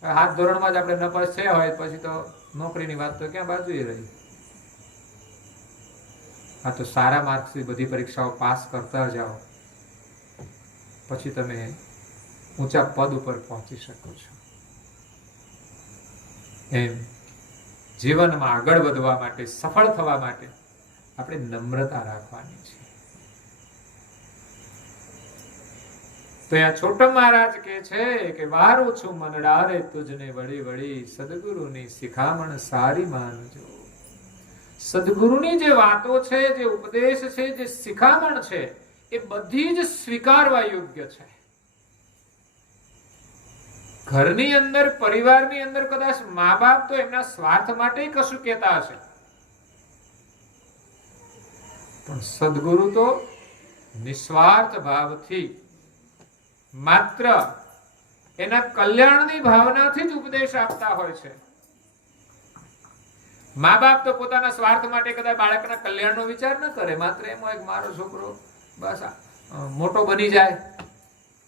7 ધોરણમાં જ આપણે નપાસ થયા હોય પછી તો નોકરીની વાત તો ક્યાં બાજુએ રહી. આ તો સારા માર્ક્સથી બધી પરીક્ષાઓ પાસ કરતા જાઓ પછી તમે ઊંચા પદ ઉપર પહોંચી શકો છો. એમ જીવનમાં આગળ વધવા માટે, સફળ થવા માટે આપણે નમ્રતા રાખવાની છે. તો અહીંયા છોટમ મહારાજ કહે છે કે વારું છું મનડારે તુજને વળી વળી, સદગુરુની શિખામણ સારી માનજો. સદગુરુની જે વાતો છે, જે ઉપદેશ છે, જે શિખામણ છે, એ બધી જ સ્વીકારવા યોગ્ય છે. ઘરની અંદર, પરિવારની અંદર કદાચ મા બાપ તો એમના સ્વાર્થ માટે કશું કહેતા હશે, પણ સદગુરુ તો નિસ્વાર્થ ભાવથી, માત્ર એના કલ્યાણની ભાવનાથી જ ઉપદેશ આપતા હોય છે. મા બાપ તો પોતાના સ્વાર્થ માટે કદાચ બાળકના કલ્યાણનો વિચાર ન કરે, માત્ર એમ હોય કે મારો છોકરો બસ મોટો બની જાય,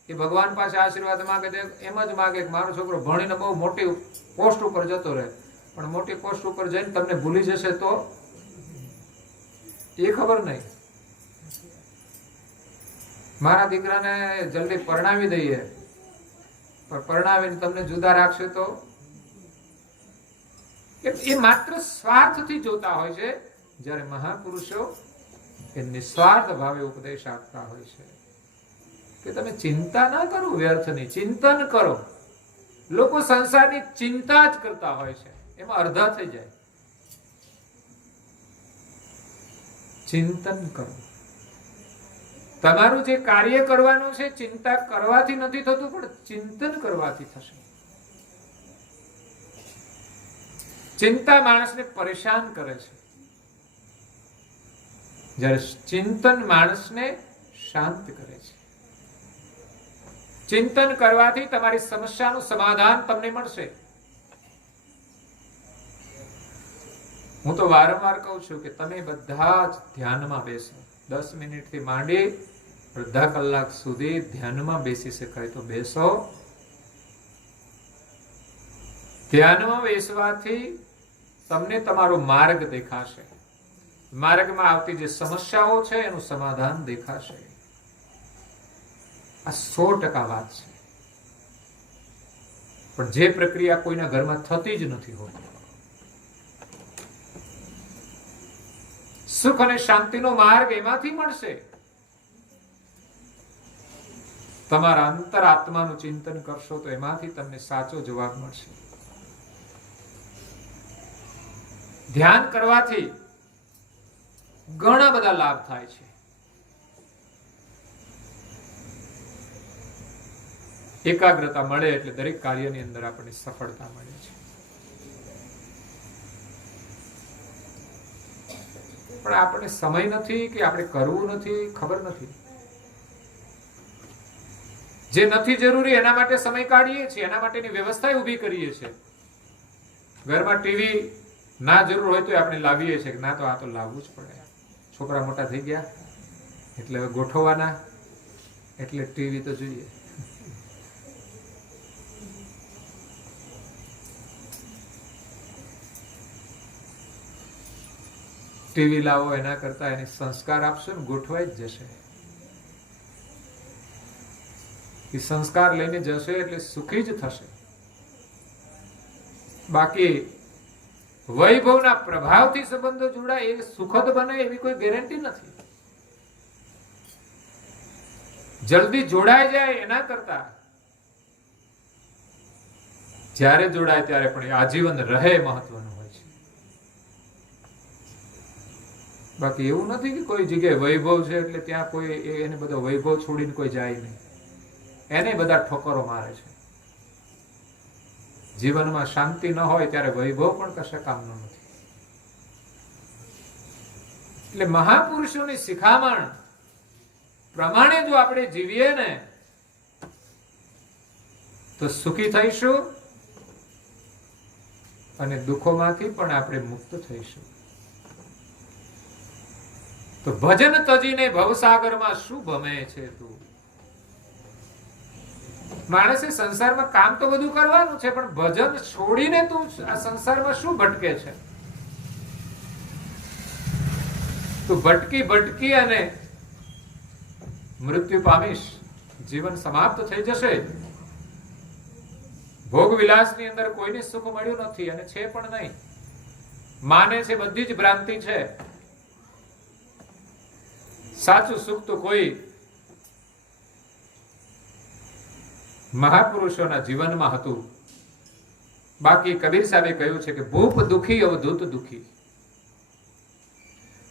એ ભગવાન પાસે આશીર્વાદ માંગે છે, એમ જ માંગે કે મારો છોકરો ભણીને બહુ મોટી પોસ્ટ ઉપર જતો રહે. પણ મોટી પોસ્ટ ઉપર જઈને તમને ભૂલી જશે તો એ ખબર નહીં. મારા દીકરાને જલ્દી પરણાવી દઈએ, પણ પરણાવીને તમને જુદા રાખશે તો એ માત્ર સ્વાર્થથી જોતા હોય છે, જ્યારે મહાપુરુષો એ નિસ્વાર્થ ભાવે ઉપદેશ આપતા હોય છે કે તમે ચિંતા ના કરો, વ્યર્થની ચિંતન કરો. લોકો સંસારની ચિંતા જ કરતા હોય છે, એમાં અડધા થઈ જાય. ચિંતન કરો. તમારું જે કાર્ય કરવાનું છે ચિંતા કરવાથી નથી થતું, પણ ચિંતન કરવાથી થશે. ચિંતા માણસને પરેશાન કરે છે, જ્યારે ચિંતન માણસને શાંત કરે છે. ચિંતન કરવાથી તમારી સમસ્યાનું સમાધાન તમને મળશે. હું તો વારંવાર કહું છું કે તમે બધા જ ધ્યાનમાં બેસો. 10 મિનિટથી માંડી અડધા કલાક સુધી ધ્યાનમાં બેસી શકાય તો બેસો. ધ્યાનમાં બેસવાથી તમને તમારો માર્ગ દેખાશે. માર્ગમાં આવતી જે સમસ્યાઓ છે એનું સમાધાન દેખાશે. આ 100% વાત છે. પણ જે પ્રક્રિયા કોઈના ઘરમાં થતી જ નથી હોતી. સુખ અને શાંતિનો માર્ગ એમાંથી મળશે. તમારા અંતરાત્માનું ચિંતન કરશો તો એમાંથી તમને સાચો જવાબ મળશે. ધ્યાન કરવાથી ઘણા બધા લાભ થાય છે. એકાગ્રતા મળે એટલે દરેક કાર્યની અંદર આપણને સફળતા મળે છે. પણ આપણે સમય નથી કે આપણે કરવું નથી, ખબર નથી. જે નથી જરૂરી એના માટે સમય કાઢીએ છીએ, એના માટેની વ્યવસ્થા ઊભી કરીએ છીએ. ઘરમાં ટીવી ના જરૂર હોય તો આપણે લાવીએ છીએ કે ના તો આ તો લાવવું જ પડે. છોકરા મોટા થઈ ગયા એટલે હવે ગોઠવવાના, એટલે ટીવી તો જોઈએ. ટીવી લાવો એના કરતા એને સંસ્કાર આપશો ને ગોઠવાઈ જ જશે. એ સંસ્કાર લઈને જશે એટલે સુખી જ થશે. બાકી વૈભવના પ્રભાવથી સંબંધો જોડાય એ સુખદ બને એવી કોઈ ગેરંટી નથી. જલ્દી જોડાઈ જાય એના કરતા જ્યારે જોડાય ત્યારે પણ આજીવન રહે મહત્વનું હોય છે. બાકી એવું નથી કે કોઈ જગ્યાએ વૈભવ છે એટલે ત્યાં કોઈ એને બધો વૈભવ છોડીને કોઈ જાય નહીં. એને બધા ઠોકરો મારે છે. જીવનમાં શાંતિ ન હોય ત્યારે વૈભવ પણ કશા કામનું નથી. એટલે મહાપુરુષોની શિખામણ પ્રમાણે જો આપણે જીવીએ ને તો સુખી થઈશું અને દુઃખોમાંથી પણ આપણે મુક્ત થઈશું. તો ભજન તજીને ભવસાગરમાં શું ભમે છે તું? માણસે સંસારમાં કામ તો બધું કરવાનું છે, પણ ભજન છોડીને તું આ સંસારમાં શું ભટકે છે? તું ભટકી ભટકી અને મૃત્યુ પામીશ, જીવન સમાપ્ત થઈ જશે. ભોગ વિલાસની અંદર કોઈને સુખ મળ્યું નથી અને છે પણ નહીં. માને છે બધી જ ભ્રાંતિ છે. સાચું સુખ તો કોઈ મહાપુરુષોના જીવનમાં હતું. બાકી કબીર સાહેબે કહ્યું છે કે ભૂપ દુખી અવધૂત દુખી.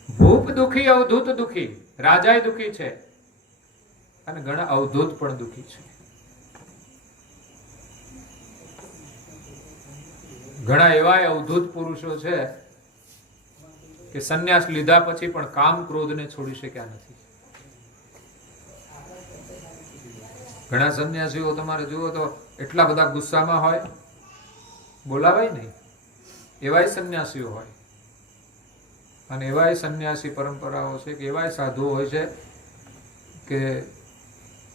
ભૂપ દુખી અવધૂત દુખી, રાજાય દુખી છે અને ઘણા અવધૂત પણ દુખી છે. ઘણા એવા અવધૂત પુરુષો છે કે સંન્યાસ લીધા પછી પણ કામ ક્રોધને છોડી શક્યા નથી. ઘણા સંન્યાસીઓ તમારે જુઓ તો એટલા બધા ગુસ્સામાં હોય, બોલાવાય નહીં. એવાય સંન્યાસીઓ હોય અને એવાય સંન્યાસી પરંપરાઓ છે કે એવાય સાધુઓ હોય છે કે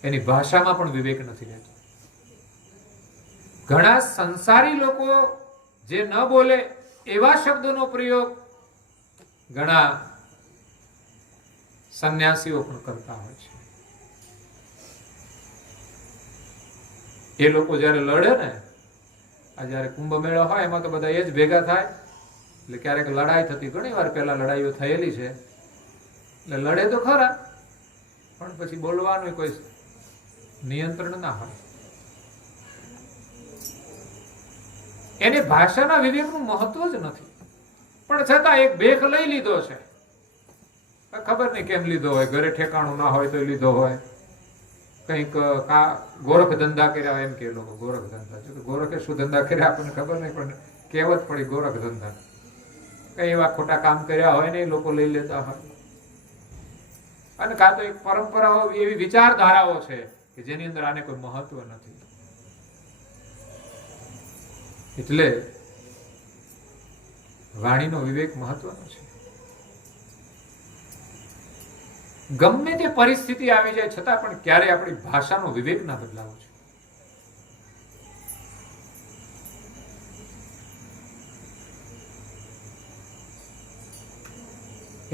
એની ભાષામાં પણ વિવેક નથી રહેતો. ઘણા સંસારી લોકો જે ન બોલે એવા શબ્દોનો પ્રયોગ ઘણા સંન્યાસીઓ પણ કરતા હોય છે. એ લોકો જયારે લડે ને, આ જયારે કુંભ મેળો હોય એમાં તો બધા એ જ ભેગા થાય, એટલે ક્યારેક લડાઈ થતી, ઘણી વાર પહેલા લડાઈઓ થયેલી છે. એટલે લડે તો ખરા, પણ પછી બોલવાનું કોઈ નિયંત્રણ ના હોય. એને ભાષાના વિવેકનું મહત્વ જ નથી, પણ છતાં એક ભેખ લઈ લીધો છે. ખબર નહીં કેમ લીધો હોય, ઘરે ઠેકાણું ના હોય તો લીધો હોય. કંઈક ગોરખ ધંધા કર્યા એમ કે લોકો, ગોરખ ધંધા. ગોરખે શું ધંધા કર્યા આપણને ખબર નહીં, પણ કહેવત પડી ગોરખ ધંધા. કઈ એવા ખોટા કામ કર્યા હોય ને એ લોકો લઈ લેતા હોય. અને કાં તો એક પરંપરાઓ, એવી વિચારધારાઓ છે કે જેની અંદર આને કોઈ મહત્વ નથી. એટલે વાણીનો વિવેક મહત્વનો છે. ગમે તે પરિસ્થિતિ આવી જાય છતાં પણ ક્યારે આપણી ભાષાનો વિવેક ના બદલાવો છે.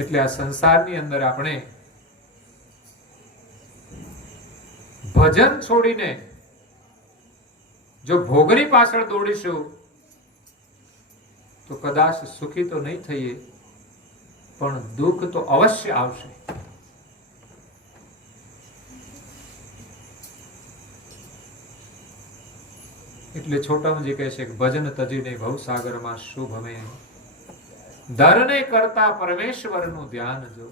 એટલે આ સંસારની અંદર આપણે ભજન છોડીને જો ભોગની પાછળ દોડીશું તો કદાચ સુખી તો નહીં થઈએ, પણ દુઃખ તો અવશ્ય આવશે. એટલે છોટામજી કહે છે કે ભજન તજીને ભવસાગરમાં શું ભમે, ધરને કરતા પરમેશ્વરનું ધ્યાન જો.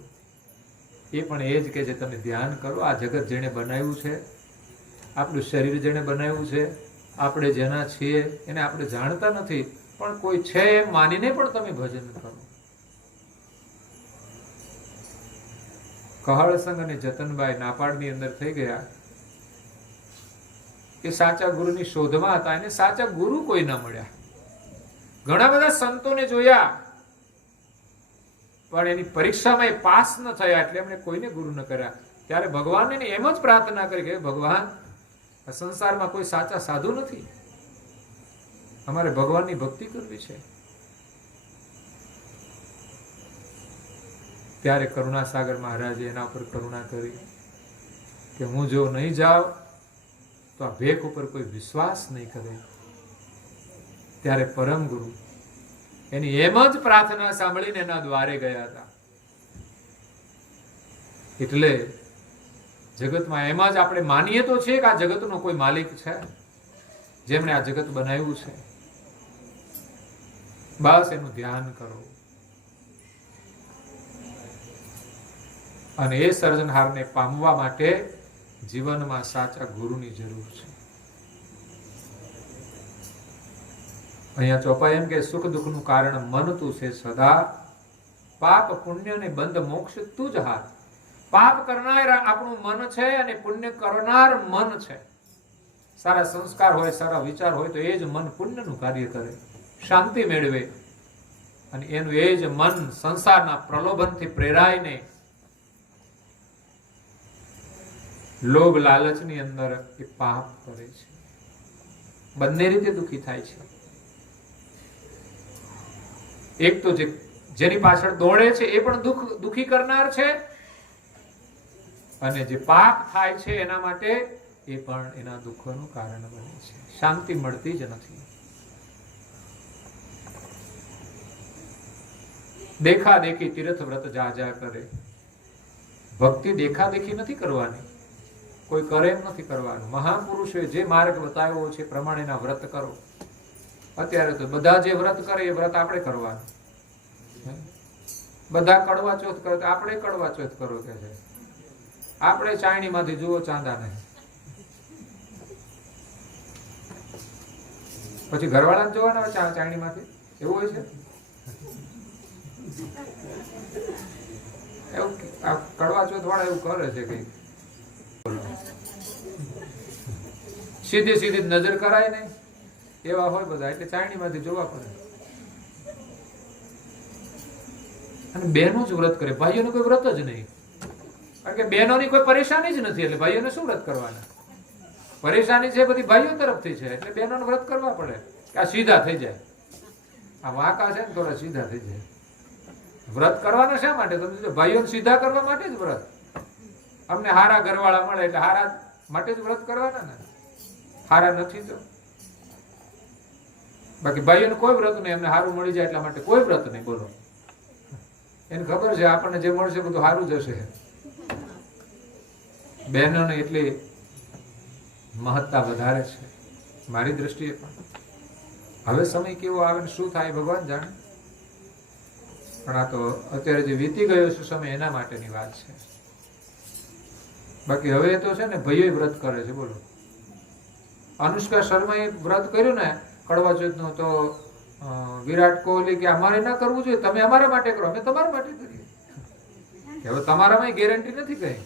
એ પણ એ જ કે છે તમે ધ્યાન કરો. આ જગત જેણે બનાવ્યું છે, આપણું શરીર જેણે બનાવ્યું છે, આપણે જેના છીએ એને આપણે જાણતા નથી, પણ કોઈ છે એમ માનીને પણ તમે ભજન કરો. કહળસંગ અને જતનભાઈ નાપાડની અંદર થઈ ગયા. એ સાચા ગુરુની શોધમાં હતા, એને સાચા ગુરુ કોઈ ના મળ્યા. ઘણા બધા સંતોને જોયા, પણ એની પરીક્ષામાં એ પાસ ન થયા, એટલે એમણે કોઈને ગુરુ ન કર્યા. ત્યારે ભગવાનને એમ જ પ્રાર્થના કરી કે ભગવાન, આ સંસારમાં કોઈ સાચા સાધુ નથી, અમારે ભગવાનની ભક્તિ કરવી છે. ત્યારે કરુણાસાગર મહારાજે એના ઉપર કરુણા કરી કે હું જો નહીં જાઉં તો આ ભેખ ઉપર કોઈ વિશ્વાસ નહીં કરે. ત્યારે પરમ ગુરુ એની એમ જ પ્રાર્થના સાંભળીને એના દ્વારે ગયા હતા. એટલે જગતમાં એમ જ આપણે માનીએ તો છે કે આ જગતનો કોઈ માલિક છે, જેમણે આ જગત બનાવ્યું છે. બસ એનું ધ્યાન કરો અને એ સર્જનહારને પામવા માટે જીવનમાં સાચા ગુરુની જરૂર છે. અહીંયા ચોપાઈ એમ કે સુખ દુઃખનું કારણ મન તું છે સદા, પાપ પુણ્ય ને બંધ મોક્ષ તું જ હાથ. પાપ કરનાર આપણું મન છે અને પુણ્ય કરનાર મન છે. સારા સંસ્કાર હોય, સારા વિચાર હોય તો એ જ મન પુણ્યનું કાર્ય કરે. શાંતિ મેળવે અને એનું એ જ મન સંસારના પ્રલોભનથી પ્રેરાઈને લોભ લાલચની અંદર એ પાપ કરે છે, બંને રીતે દુઃખી થાય છે. એક તો જેની પાછળ દોડે છે એ પણ દુઃખી કરનાર છે, અને જે પાપ થાય છે એના માટે એ પણ એના દુઃખોનું કારણ બને છે. શાંતિ મળતી જ નથી. દેખા દેખી તીર્થ વ્રત જા જા કરે. ભક્તિ દેખા દેખી નથી કરવાની, કોઈ કરે એમ નથી કરવાનું. મહાપુરુષોએ જે માર્ગ બતાવ્યો છે પ્રમાણેના વ્રત કરો. અત્યારે તો બધા જે વ્રત કરે એ વ્રત આપણે કરવાનું. બધા કડવા ચોથ કરે તો આપણે કડવા ચોથ કરો કે છે. આપણે ચાયણી માંથી જુઓ ચાંદા નહીં, પછી ઘરવાળાને જોવાના ચાયણી માંથી એવું હોય છે. એવું કડવા ચોથ વાળા એવું કરે છે કે સીધી સીધી નજર કરાય નહીં, એવા હોય બધા. એટલે ચાયણી માંથી જોવા પડે. અને બહેનો જ વ્રત કરે, ભાઈઓનું કોઈ વ્રત જ નહીં. કારણ કે બહેનોની કોઈ પરેશાની જ નથી, એટલે ભાઈઓને શું વ્રત કરવાના? પરેશાની છે બધી ભાઈઓ તરફથી છે, એટલે બહેનોને વ્રત કરવા પડે કે આ સીધા થઈ જાય. આ વાંકા છે ને થોડા સીધા થઈ જાય. વ્રત કરવાના શા માટે? તમે ભાઈઓને સીધા કરવા માટે જ વ્રત. અમને હારા ઘરવાળા મળે એટલે હારા માટે જ વ્રત કરવાના ને. હારા નથી તો બાકી ભાઈઓને કોઈ વ્રત નહીં. એમને હારું મળી જાય એટલા માટે કોઈ વ્રત નહીં. બોલો, એને ખબર છે આપણને જે મળશે બધું સારું જ હશે. બહેનોને એટલી મહત્તા વધારે છે મારી દ્રષ્ટિએ પણ. હવે સમય કેવો આવે ને શું થાય ભગવાન જાણે. પણ આ તો અત્યારે જે વીતી ગયો છે સમય એના માટેની વાત છે. બાકી હવે તો છે ને ભાઈઓ વ્રત કરે છે. બોલો, અનુષ્કા શર્માએ વ્રત કર્યું ને કડવા ચોથનું, તો વિરાટ કોહલી કે અમારે ના કરવું જોઈએ, તમે અમારા માટે કરો, અમે તમારા માટે કરીએ. હવે તમારામાં ગેરંટી નથી કઈ,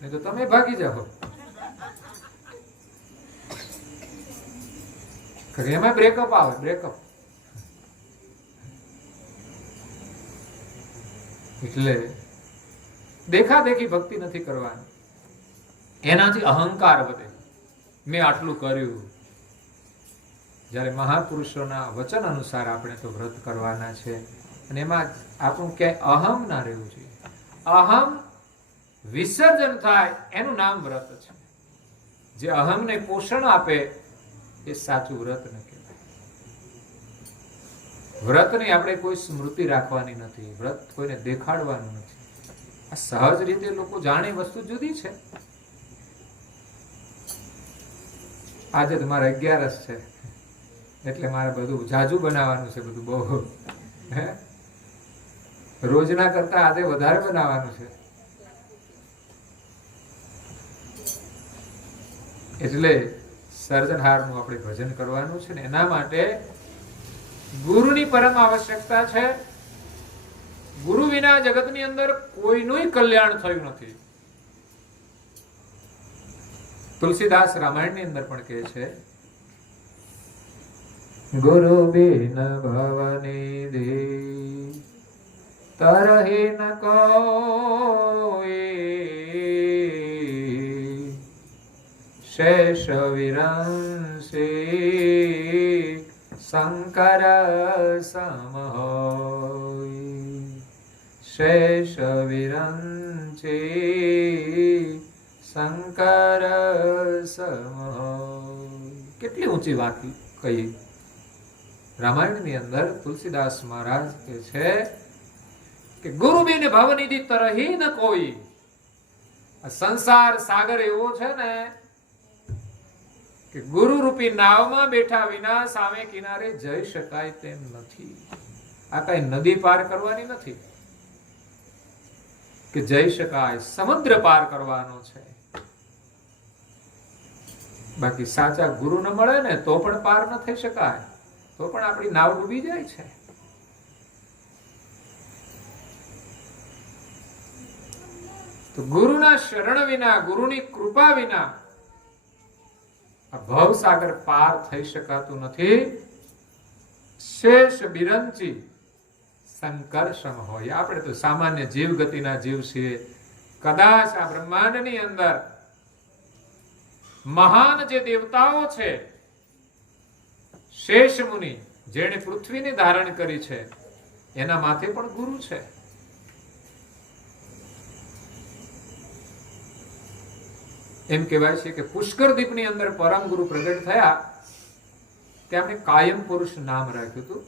નહીં તો તમે ભાગી જાઓ. એમાં બ્રેકઅપ આવે, બ્રેકઅપ. એટલે દેખા દેખી ભક્તિ નથી કરવાની. એનાથી અહંકાર વધે. મેં આટલું કર્યું. જ્યારે મહાપુરુષોના વચન અનુસાર આપણે તો વ્રત કરવાના છે, અને એમાં આપણું ક્યાંય અહમ ના રહેવું જોઈએ. અહમ વિસર્જન થાય એનું નામ વ્રત છે. જે અહમને પોષણ આપે એ સાચું વ્રત ન કહેવાય. વ્રતની આપણે કોઈ સ્મૃતિ રાખવાની નથી, વ્રત કોઈને દેખાડવાનું નથી. આ સહજ રીતે લોકો જાણે વસ્તુ જુદી છે. આજે તમારે 11 છે એટલે મારે બધું જાજુ બનાવવાનું છે, બધું બહુ રોજના કરતા આજે વધારે બનાવવાનું છે. એટલે સર્જનહારનું આપણે ભજન કરવાનું છે ને એના માટે ગુરુની પરમ આવશ્યકતા છે. ગુરુ વિના જગતની અંદર કોઈનું કલ્યાણ થયું નથી. તુલસીદાસ રામાયણની અંદર પણ કહે છે, ગુરુ બિન ભવનિધિ તરહી ન કોઈ, શેષ વિરંસી શંકર સમ હોય. શેષ વિરંસી શંકર સમ હોય. કેટલી ઊંચી વાત કહી રામાયણની અંદર. તુલસીદાસ મહારાજ કહે છે કે ગુરુ બિન ભવનિધિ તરહી ન કોઈ. આ સંસાર સાગર એવો છે ને કે ગુરુ રૂપી નાવમાં બેઠા વિના સામે કિનારે જઈ શકાય તેમ નથી. આ કઈ નદી પાર કરવાની નથી કે જઈ શકાય, સમુદ્ર પાર કરવાનો છે. બાકી સાચા ગુરુ ન મળે ને તો પણ પાર ન થઈ શકાય, તો પણ આપણી નાવ ડૂબી જાય છે. તો ગુરુના શરણ વિના, ગુરુની કૃપા વિના આ ભવસાગર પાર થઈ શકાતું નથી. શેષ બિરંચી સંકર્ષમ હોય. આપણે તો સામાન્ય જીવ ગતિના જીવ છીએ. કદાચ આ બ્રહ્માંડની અંદર મહાન જે દેવતાઓ છે, શેષ મુનિ જેણે પૃથ્વીને ધારણ કરી છે, એના માથે પણ ગુરુ છે. એમ કહેવાય છે કે પુષ્કર દીપની અંદર પરમ ગુરુ પ્રગટ થયા, તેમણે કાયમ પુરુષ નામ રાખ્યું હતું.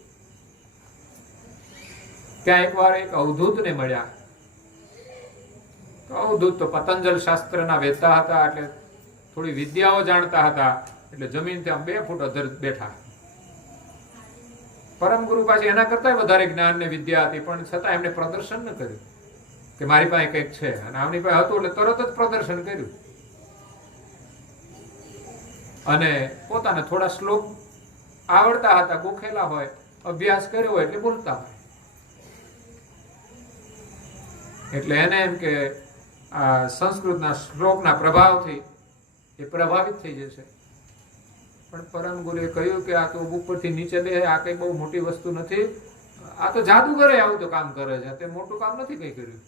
ત્યાં એકવાર એક અવધૂતને મળ્યા. તો અવધૂત તો પતંજલ શાસ્ત્રના વેતા હતા, એટલે થોડી વિદ્યાઓ જાણતા હતા, એટલે જમીન ત્યાં 2 ફૂટ અધર બેઠા. પરમ ગુરુ પાસે એના કરતા વધારે જ્ઞાન ને વિદ્યા હતી, પણ છતાં એમને પ્રદર્શન ન કર્યું કે મારી પાસે કંઈક છે. અને આમની પાસે હતું એટલે તરત જ પ્રદર્શન કર્યું. અને પોતાને થોડા શ્લોક આવડતા હતા, ગોખેલા હોય, અભ્યાસ કર્યો હોય એટલે બોલતા હોય. એટલે એને એમ કે આ સંસ્કૃતના શ્લોકના પ્રભાવથી એ પ્રભાવિત થઈ જશે. પણ પરમ ગુરુએ કહ્યું કે આ તો ઉપરથી નીચે બે, આ કઈ બહુ મોટી વસ્તુ નથી. આ તો જાદુગરે આવું તો કામ કરે છે, તે મોટું કામ નથી કઈ કર્યું.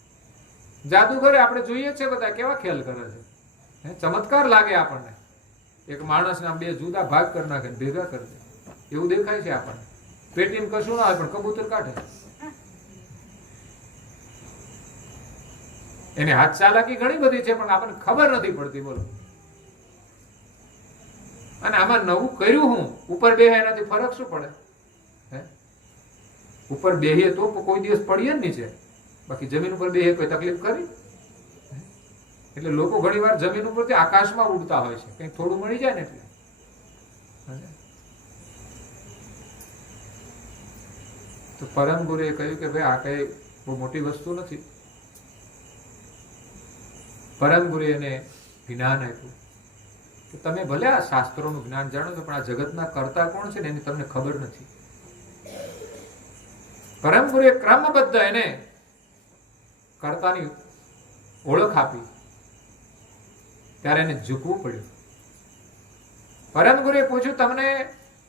જાદુગરે આપણે જોઈએ છે બધા કેવા ખેલ કરે છે, ચમત્કાર લાગે આપણને. એક માણસના 2 જુદા ભાગ કરી નાખે, ભેગા કરી દે, એવું દેખાય છે આપણને. પેટીને કશું ના હોય પણ કબૂતર કાઢે. એની હાથ ચાલાકી ઘણી બધી છે, પણ આપણને ખબર નથી પડતી. બોલો. અને આમાં નવું કર્યું હું, ઉપર બેહે એનાથી ફરક શું પડે? ઉપર બેહીએ તો કોઈ દિવસ પડીએ ને નીચે, બાકી જમીન ઉપર બેહે કોઈ તકલીફ કરી? એટલે લોકો ઘણી વાર જમીન ઉપરથી આકાશમાં ઉડતા હોય છે, કંઈક થોડું મળી જાય ને એટલે. તો પરમ ગુરુએ કહ્યું કે ભાઈ આ કઈ બહુ મોટી વસ્તુ નથી. પરમ ગુરુએ એને જ્ઞાન આપ્યું કે તમે ભલે આ શાસ્ત્રોનું જ્ઞાન જાણો છો, પણ આ જગતના કર્તા કોણ છે ને એની તમને ખબર નથી. પરમ ગુરુએ ક્રમબદ્ધ એને કર્તાની ઓળખ આપી, ત્યારે એને ઝૂકવું પડ્યું. પરમ ગુરુએ પૂછ્યું તમને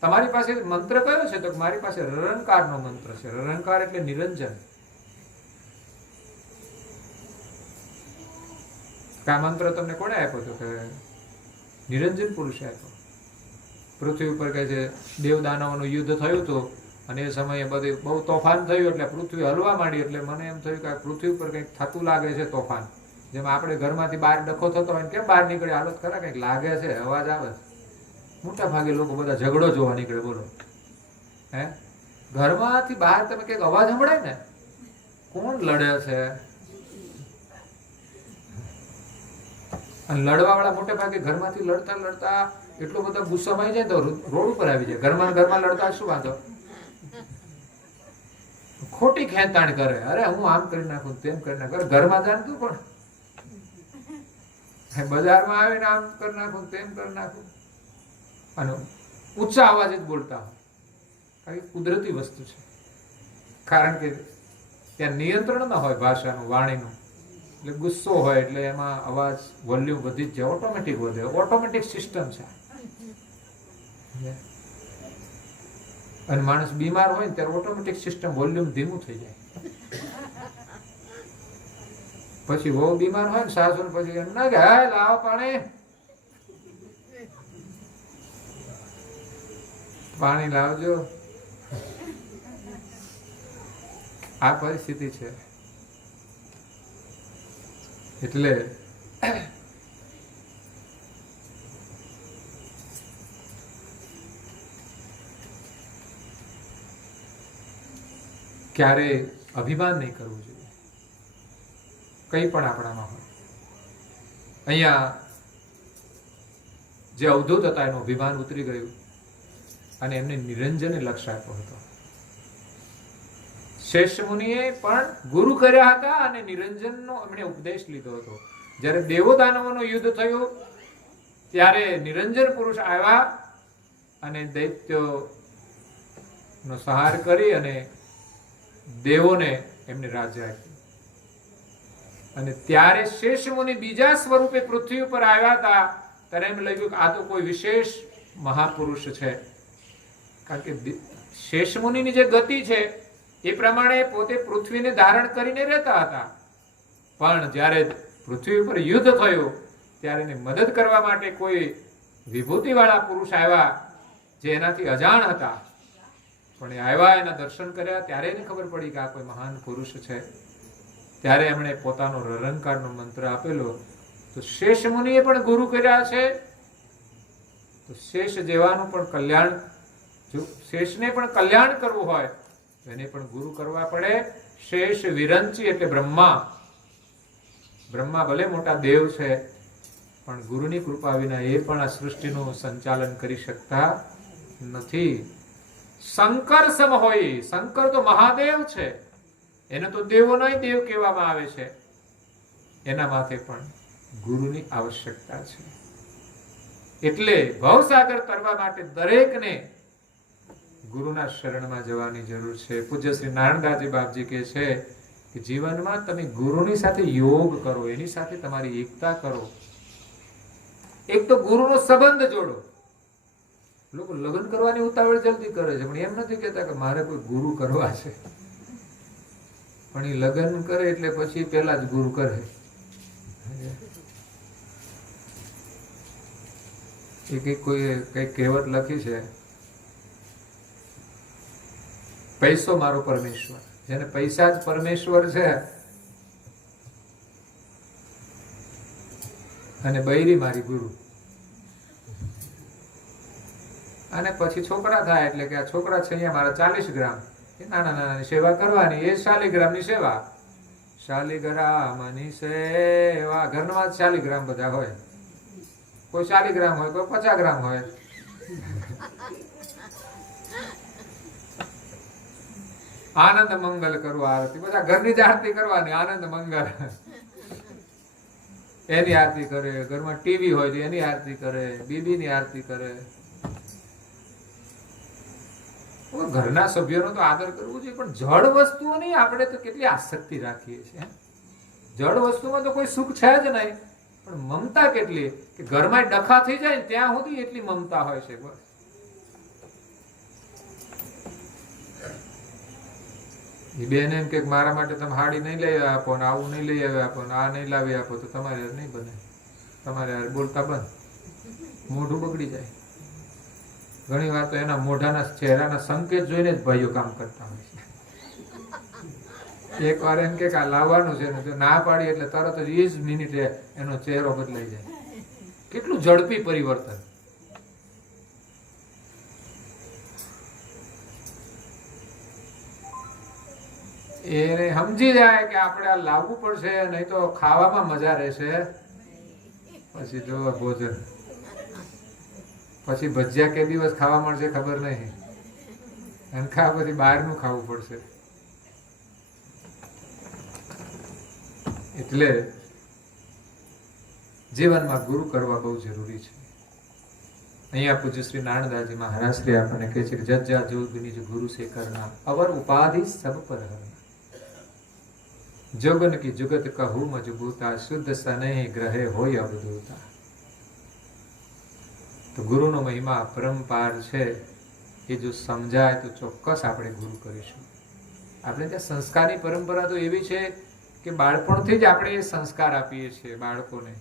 તમારી પાસે મંત્ર કયો છે? તો મારી પાસે રરંકારનો મંત્ર છે. રરંકાર એટલે નિરંજન. આ મંત્ર તમને કોણે આપ્યો? તો કે નિરંજન પુરુષે આપ્યો. પૃથ્વી ઉપર કહે છે દેવ દાનવોનું યુદ્ધ થયું હતું, અને એ સમયે બધું બહુ તોફાન થયું, એટલે પૃથ્વી હલવા માંડી. એટલે મને એમ થયું કે પૃથ્વી ઉપર કંઈક થતું લાગે છે, તોફાન. જેમ આપણે ઘરમાંથી બહાર ડખો થતો હોય કેમ બહાર નીકળે, હાલત ખરા કંઈક લાગે છે, અવાજ આવે. મોટા ભાગે લોકો બધા ઝઘડો જોવા નીકળે. બોલો, ઘરમાંથી બહાર તમે કંઈક અવાજ સંભળાય ને, કોણ લડે છે? અને લડવા વાળા મોટે ભાગે ઘરમાંથી લડતા લડતા એટલો બધો ગુસ્સામાં આવી જાય તો રોડ ઉપર આવી જાય. ઘરમાં લડતા શું વાંધો? ખોટી ખેંચાણ કરે, અરે હું આમ કરી નાખું, તેમ કરી નાખું. ઘરમાં જાણતું પણ બજારમાં આવીને આમ કરી નાખું, તેમ કરી નાખું. અને ઊંચા અવાજે જ બોલતા હોય. કુદરતી વસ્તુ છે, કારણ કે ત્યાં નિયંત્રણ ના હોય ભાષાનું, વાણીનું. એટલે ગુસ્સો હોય એટલે એમાં અવાજ વોલ્યુમ વધી જ જાય, ઓટોમેટિક વધે. ઓટોમેટિક સિસ્ટમ છે. અને માણસ બીમાર હોય ને ત્યારે ઓટોમેટિક સિસ્ટમ વોલ્યુમ ધીમું થઈ જાય. પછી બહુ બીમાર હોય ને સાસુ, પછી એમ ના કે હાય લાવો પાણી લાવજો. આ પરિસ્થિતિ છે. એટલે ક્યારે અભિમાન નહીં કરવું જોઈએ, કંઈ પણ આપણામાં હોય. અહીંયા જે અવધૂત હતા એનું અભિમાન ઉતરી ગયું અને એમને નિરંજને લક્ષ્ય આપ્યો હતો. શેષ મુનિએ પણ ગુરુ કર્યા હતા અને નિરંજનનો એમણે ઉપદેશ લીધો હતો. જ્યારે દેવો દાનવોનું યુદ્ધ થયું ત્યારે નિરંજન પુરુષ આવ્યા અને દૈત્યોનો સંહાર કરી અને દેવોને એમને રાજ્ય આપ્યું. અને ત્યારે શેષ મુનિ બીજા સ્વરૂપે પૃથ્વી ઉપર આવ્યા હતા. ત્યારે એમ લાગ્યું કે આ તો કોઈ વિશેષ મહાપુરુષ છે, કારણ કે શેષમુનિની જે ગતિ છે એ પ્રમાણે પોતે પૃથ્વીને ધારણ કરીને રહેતા હતા, પણ જ્યારે પૃથ્વી ઉપર યુદ્ધ થયું ત્યારે એને મદદ કરવા માટે કોઈ વિભૂતિવાળા પુરુષ આવ્યા જે એનાથી અજાણ હતા, પણ એ આવ્યા, એના દર્શન કર્યા ત્યારે એને ખબર પડી કે આ કોઈ મહાન પુરુષ છે. ત્યારે એમણે પોતાનો રરંકારનો મંત્ર આપેલો. તો શેષ મુનિએ પણ ગુરુ કર્યા છે. તો શેષ જેવાનું પણ કલ્યાણ, જો શેષને પણ કલ્યાણ કરવું હોય તો એને પણ ગુરુ કરવા પડે. શેષ વિરંચી એટલે બ્રહ્મા. બ્રહ્મા ભલે મોટા દેવ છે, પણ ગુરુની કૃપા વિના એ પણ આ સૃષ્ટિનું સંચાલન કરી શકતા નથી. શંકર સમ હોય, શંકર તો મહાદેવ છે, એને તો દેવોનો દેવ કહેવામાં આવે છે. એના માથે પણ ગુરુની આવશ્યકતા છે. એટલે ભવસાગર તરવા માટે દરેકને ગુરુના શરણમાં જવાની જરૂર છે. પૂજ્ય શ્રી નારાયણદાસજી બાપજી કહે છે કે જીવનમાં તમે ગુરુની સાથે યોગ કરો, એની સાથે તમારી એકતા કરો. એક તો ગુરુનો સંબંધ જોડો. લોકો લગ્ન કરવાની ઉતાવળ જલ્દી કરે છે, પણ એમ નથી કહેતા કે મારે કોઈ ગુરુ કરવા છે. પણ એ લગ્ન કરે એટલે પછી પેલા જ ગુરુ કરે. કોઈ કઈ કહેવત લખી છે, પૈસો મારો પરમેશ્વર. જેને પૈસા જ પરમેશ્વર છે અને બૈરી મારી ગુરુ. અને પછી છોકરા થાય એટલે કે આ છોકરા છે અહીંયા મારા 40 ગ્રામ, નાના નાનાની સેવા કરવાની, એ શાલિગ્રામની સેવા. શાલિગ્રામની સેવા ઘરમાં 40 ગ્રામ બધા હોય, કોઈ 40 ગ્રામ હોય, કોઈ 50 ગ્રામ હોય. આનંદ મંગલ કરવું આરતી, બધા ઘરની જ આરતી કરવાની. આનંદ મંગલ એની આરતી કરે, ઘરમાં ટીવી હોય તો એની આરતી કરે, બીબીની આરતી કરે. ઘરના સભ્યોનો તો આદર કરવો જોઈએ, પણ જળ વસ્તુઓની આપણે તો કેટલી આસક્તિ રાખીએ છીએ. જળ વસ્તુમાં તો કોઈ સુખ છે જ નહીં, પણ મમતા કેટલી કે ઘરમાં ડખા થઈ જાય ને ત્યાં સુધી એટલી મમતા હોય છે. બસ એ બેન એમ કે મારા માટે તમે હાડી નહીં લઈ આપો ને આવું નહીં લઈ આવી આપો ને આ નહીં લાવી આપો તો તમારે નહીં બને. તમારે બોલતા બંધ, મોઢું બગડી જાય. ઘણી વાર તો એના મોઢાના ચહેરાના સંકેત જોઈને જ ભાઈઓ કામ કરતા હોય છે. એક વાર એમ કે આ લાવવાનું છે ને જો ના પાડી એટલે તરત જ 20 મિનિટે એનો ચહેરો બદલાઈ જાય. કેટલું ઝડપી પરિવર્તન. એ સમજી જાય કે આપણે આ લાવવું પડશે, નહીં તો ખાવામાં મજા રહેશે. પછી જો ભોજન, પછી ભજીયા કે દિવસ ખાવા મળશે ખબર નહીં, અને પછી બહારનું ખાવું પડશે. એટલે જીવનમાં ગુરુ કરવા બહુ જરૂરી છે. અહીંયા પૂજ્ય શ્રી નારાયણદાસજી મહારાજ શ્રી આપણને કહે છે કે જજ્જા જોગ નિજ ગુરુ સે કરના અવર ઉપાધિ સબ પર હરના. જોગન કી જુગત કહું મજબૂતા શુદ્ધ સનેહ ગ્રહે હોય અવધૂતા. તો ગુરુનો મહિમા પરંપાર છે. એ જો સમજાય તો ચોક્કસ આપણે ગુરુ કરીશું. આપણે ત્યાં સંસ્કારની પરંપરા તો એવી છે કે બાળપણથી જ આપણે એ સંસ્કાર આપીએ છીએ બાળકોને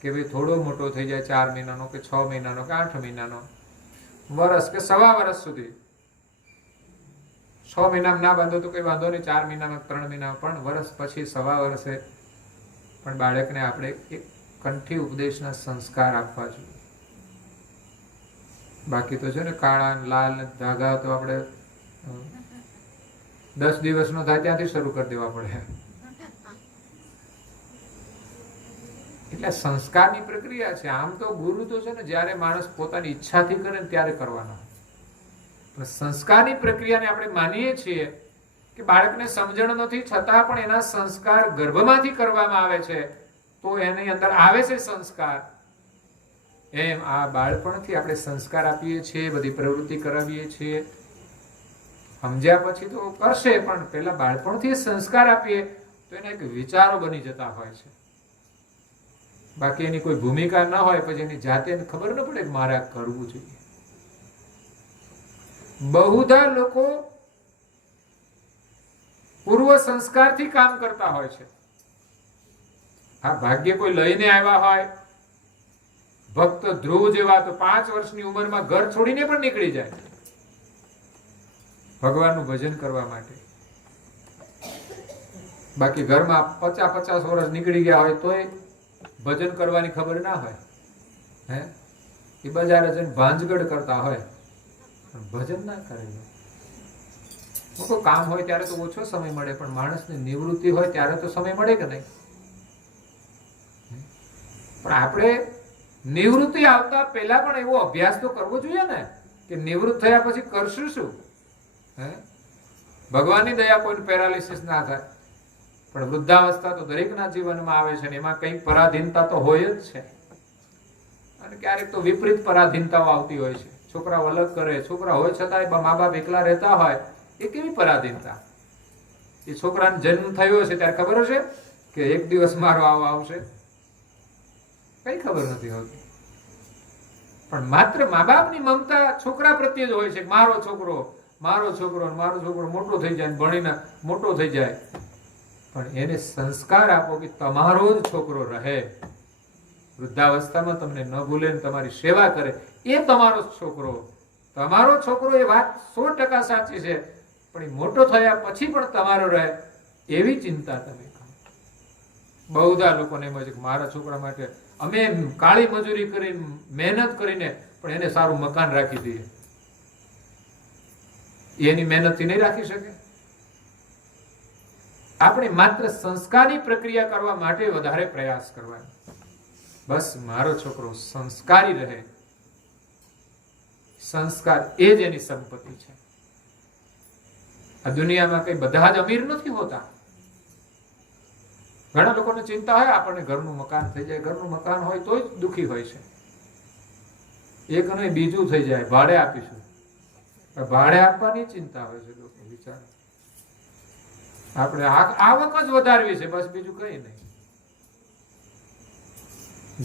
કે ભાઈ થોડો મોટો થઈ જાય 4 મહિનાનો કે 6 મહિનાનો કે 8 મહિનાનો, વર્ષ કે સવા વર્ષ સુધી. 6 મહિનામાં ના બાંધો તો કઈ વાંધો નહીં, 4 મહિનામાં 3 મહિનામાં, પણ વર્ષ પછી સવા વર્ષે પણ બાળકને આપણે એક કંઠી ઉપદેશના સંસ્કાર આપવા જોઈએ. બાકી તો છે ને કાળા લાલ ધાગા તો આપણે 10 દિવસનો થાય ત્યાંથી શરૂ કરી દેવા પડે. એટલે સંસ્કારની પ્રક્રિયા છે. આમ તો ગુરુ તો છે ને જ્યારે માણસ પોતાની ઈચ્છાથી કરે ને ત્યારે કરવાના, પણ સંસ્કારની પ્રક્રિયાને આપણે માનીએ છીએ કે બાળકને સમજણ નથી છતાં પણ એના સંસ્કાર ગર્ભમાંથી કરવામાં આવે છે તો એની અંદર આવે છે સંસ્કાર. એમ આ બાળપણથી આપણે સંસ્કાર આપીએ છીએ, બધી પ્રવૃત્તિ કરાવીએ છીએ. સમજ્યા પછી તો કરશે, પણ પેલા બાળપણથી સંસ્કાર આપીએ તો એના એક વિચારો બની જતા હોય છે. બાકી એની કોઈ ભૂમિકા ન હોય, પછી એની જાતે ખબર ન પડે કે મારે આ કરવું જોઈએ. બહુધા લોકો પૂર્વ સંસ્કારથી કામ કરતા હોય છે. આ ભાગ્ય કોઈ લઈને આવ્યા હોય, ભક્ત ધ્રુવ જેવા તો 5 વર્ષની ઉંમરમાં ઘર છોડીને પણ નીકળી જાય ભગવાનનું ભજન કરવા માટે. બાકી ઘરમાં 50 વર્ષ નીકળી ગયા હોય તોય ભજન કરવાની ખબર ના હોય. હે એ બજારે જઈને ભાંજગડ કરતા હોય પણ ભજન ના કરે. મોટું કામ હોય ત્યારે તો ઓછો સમય મળે, પણ માણસની નિવૃત્તિ હોય ત્યારે તો સમય મળે કે નહીં? પણ આપણે નિવૃત્તિ આવતા પહેલા પણ એવો અભ્યાસ તો કરવો જોઈએ ને કે નિવૃત્ત થયા પછી કરશું શું? હે ભગવાનની દયા કોઈને પેરાલિસિસ ના થાય, પણ વૃદ્ધાવસ્થા તો દરેકના જીવનમાં આવે છે ને એમાં કંઈક પરાધીનતા તો હોય જ છે. અને ક્યારેક તો વિપરીત પરાધીનતાઓ આવતી હોય છે. છોકરાઓ અલગ કરે, છોકરા હોય છતાંય મા બાપ એકલા રહેતા હોય, એ કેવી પરાધીનતા? એ છોકરાનો જન્મ થયો છે ત્યારે ખબર હશે કે એક દિવસ મારો આવો આવશે? કઈ ખબર નથી હોતી. પણ માત્ર મા બાપની મમતા છોકરા પ્રત્યે જ હોય છે. મારો છોકરો મોટો થઈ જાય, ભણીને મોટો થઈ જાય. પણ એને સંસ્કાર આપો કે તમારો જ છોકરો રહે, વૃદ્ધાવસ્થામાં તમને ન ભૂલે, તમારી સેવા કરે, એ તમારો છોકરો. તમારો છોકરો એ વાત 100% સાચી છે, પણ એ મોટો થયા પછી પણ તમારો રહે એવી ચિંતા તમે કરો. બહુધા લોકોને એમ છે કે મારા છોકરા માટે અમે કાળી મજૂરી કરીને મહેનત કરીને પણ એને સારું મકાન રાખી દઈએ. એની મહેનતથી નહીં રાખી શકે. આપણે માત્ર સંસ્કારની પ્રક્રિયા કરવા માટે વધારે પ્રયાસ કરવાનો. બસ મારો છોકરો સંસ્કારી રહે, સંસ્કાર એ જ એની સંપત્તિ છે. આ દુનિયામાં કઈ બધા જ અમીર નથી હોતા. ઘણા લોકોને ચિંતા હોય આપણને ઘરનું મકાન થઈ જાય. ઘરનું મકાન હોય તો જ દુઃખી હોય છે. એક નહીં બીજું થઈ જાય, ભાડે આપીશું. ભાડે આપવાની ચિંતા હોય છે લોકો. વિચાર આપણે આવક જ વધારવી છે, બસ બીજું કઈ નહીં.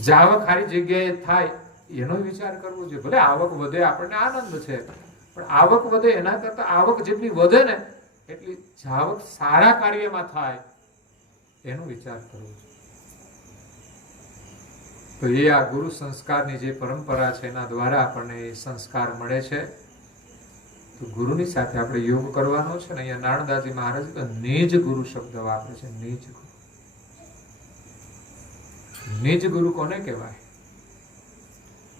જાવક સારી જગ્યાએ થાય એનો વિચાર કરવો જોઈએ. ભલે આવક વધે આપણને આનંદ છે, પણ આવક વધે એના કરતા આવક જેટલી વધે ને એટલી જાવક સારા કાર્યમાં થાય એનો વિચાર કરવો જોઈએ. તો એ આ ગુરુ સંસ્કારની જે પરંપરા છે એના દ્વારા આપણને એ સંસ્કાર મળે છે. તો ગુરુની સાથે આપણે યોગ કરવાનો છે ને. અહીંયા નારદાજી મહારાજ તો નિજ ગુરુ શબ્દ વાપરે છે. નિજ ગુરુ. નિજ ગુરુ કોને કહેવાય?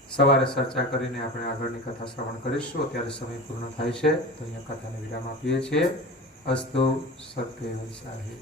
સવારે ચર્ચા કરીને આપણે આગળની કથા શ્રવણ કરીશું. અત્યારે સમય પૂર્ણ થાય છે તો અહીંયા કથાને વિરામ આપીએ છીએ. અસ્તુ સત્ય વૈસાહી.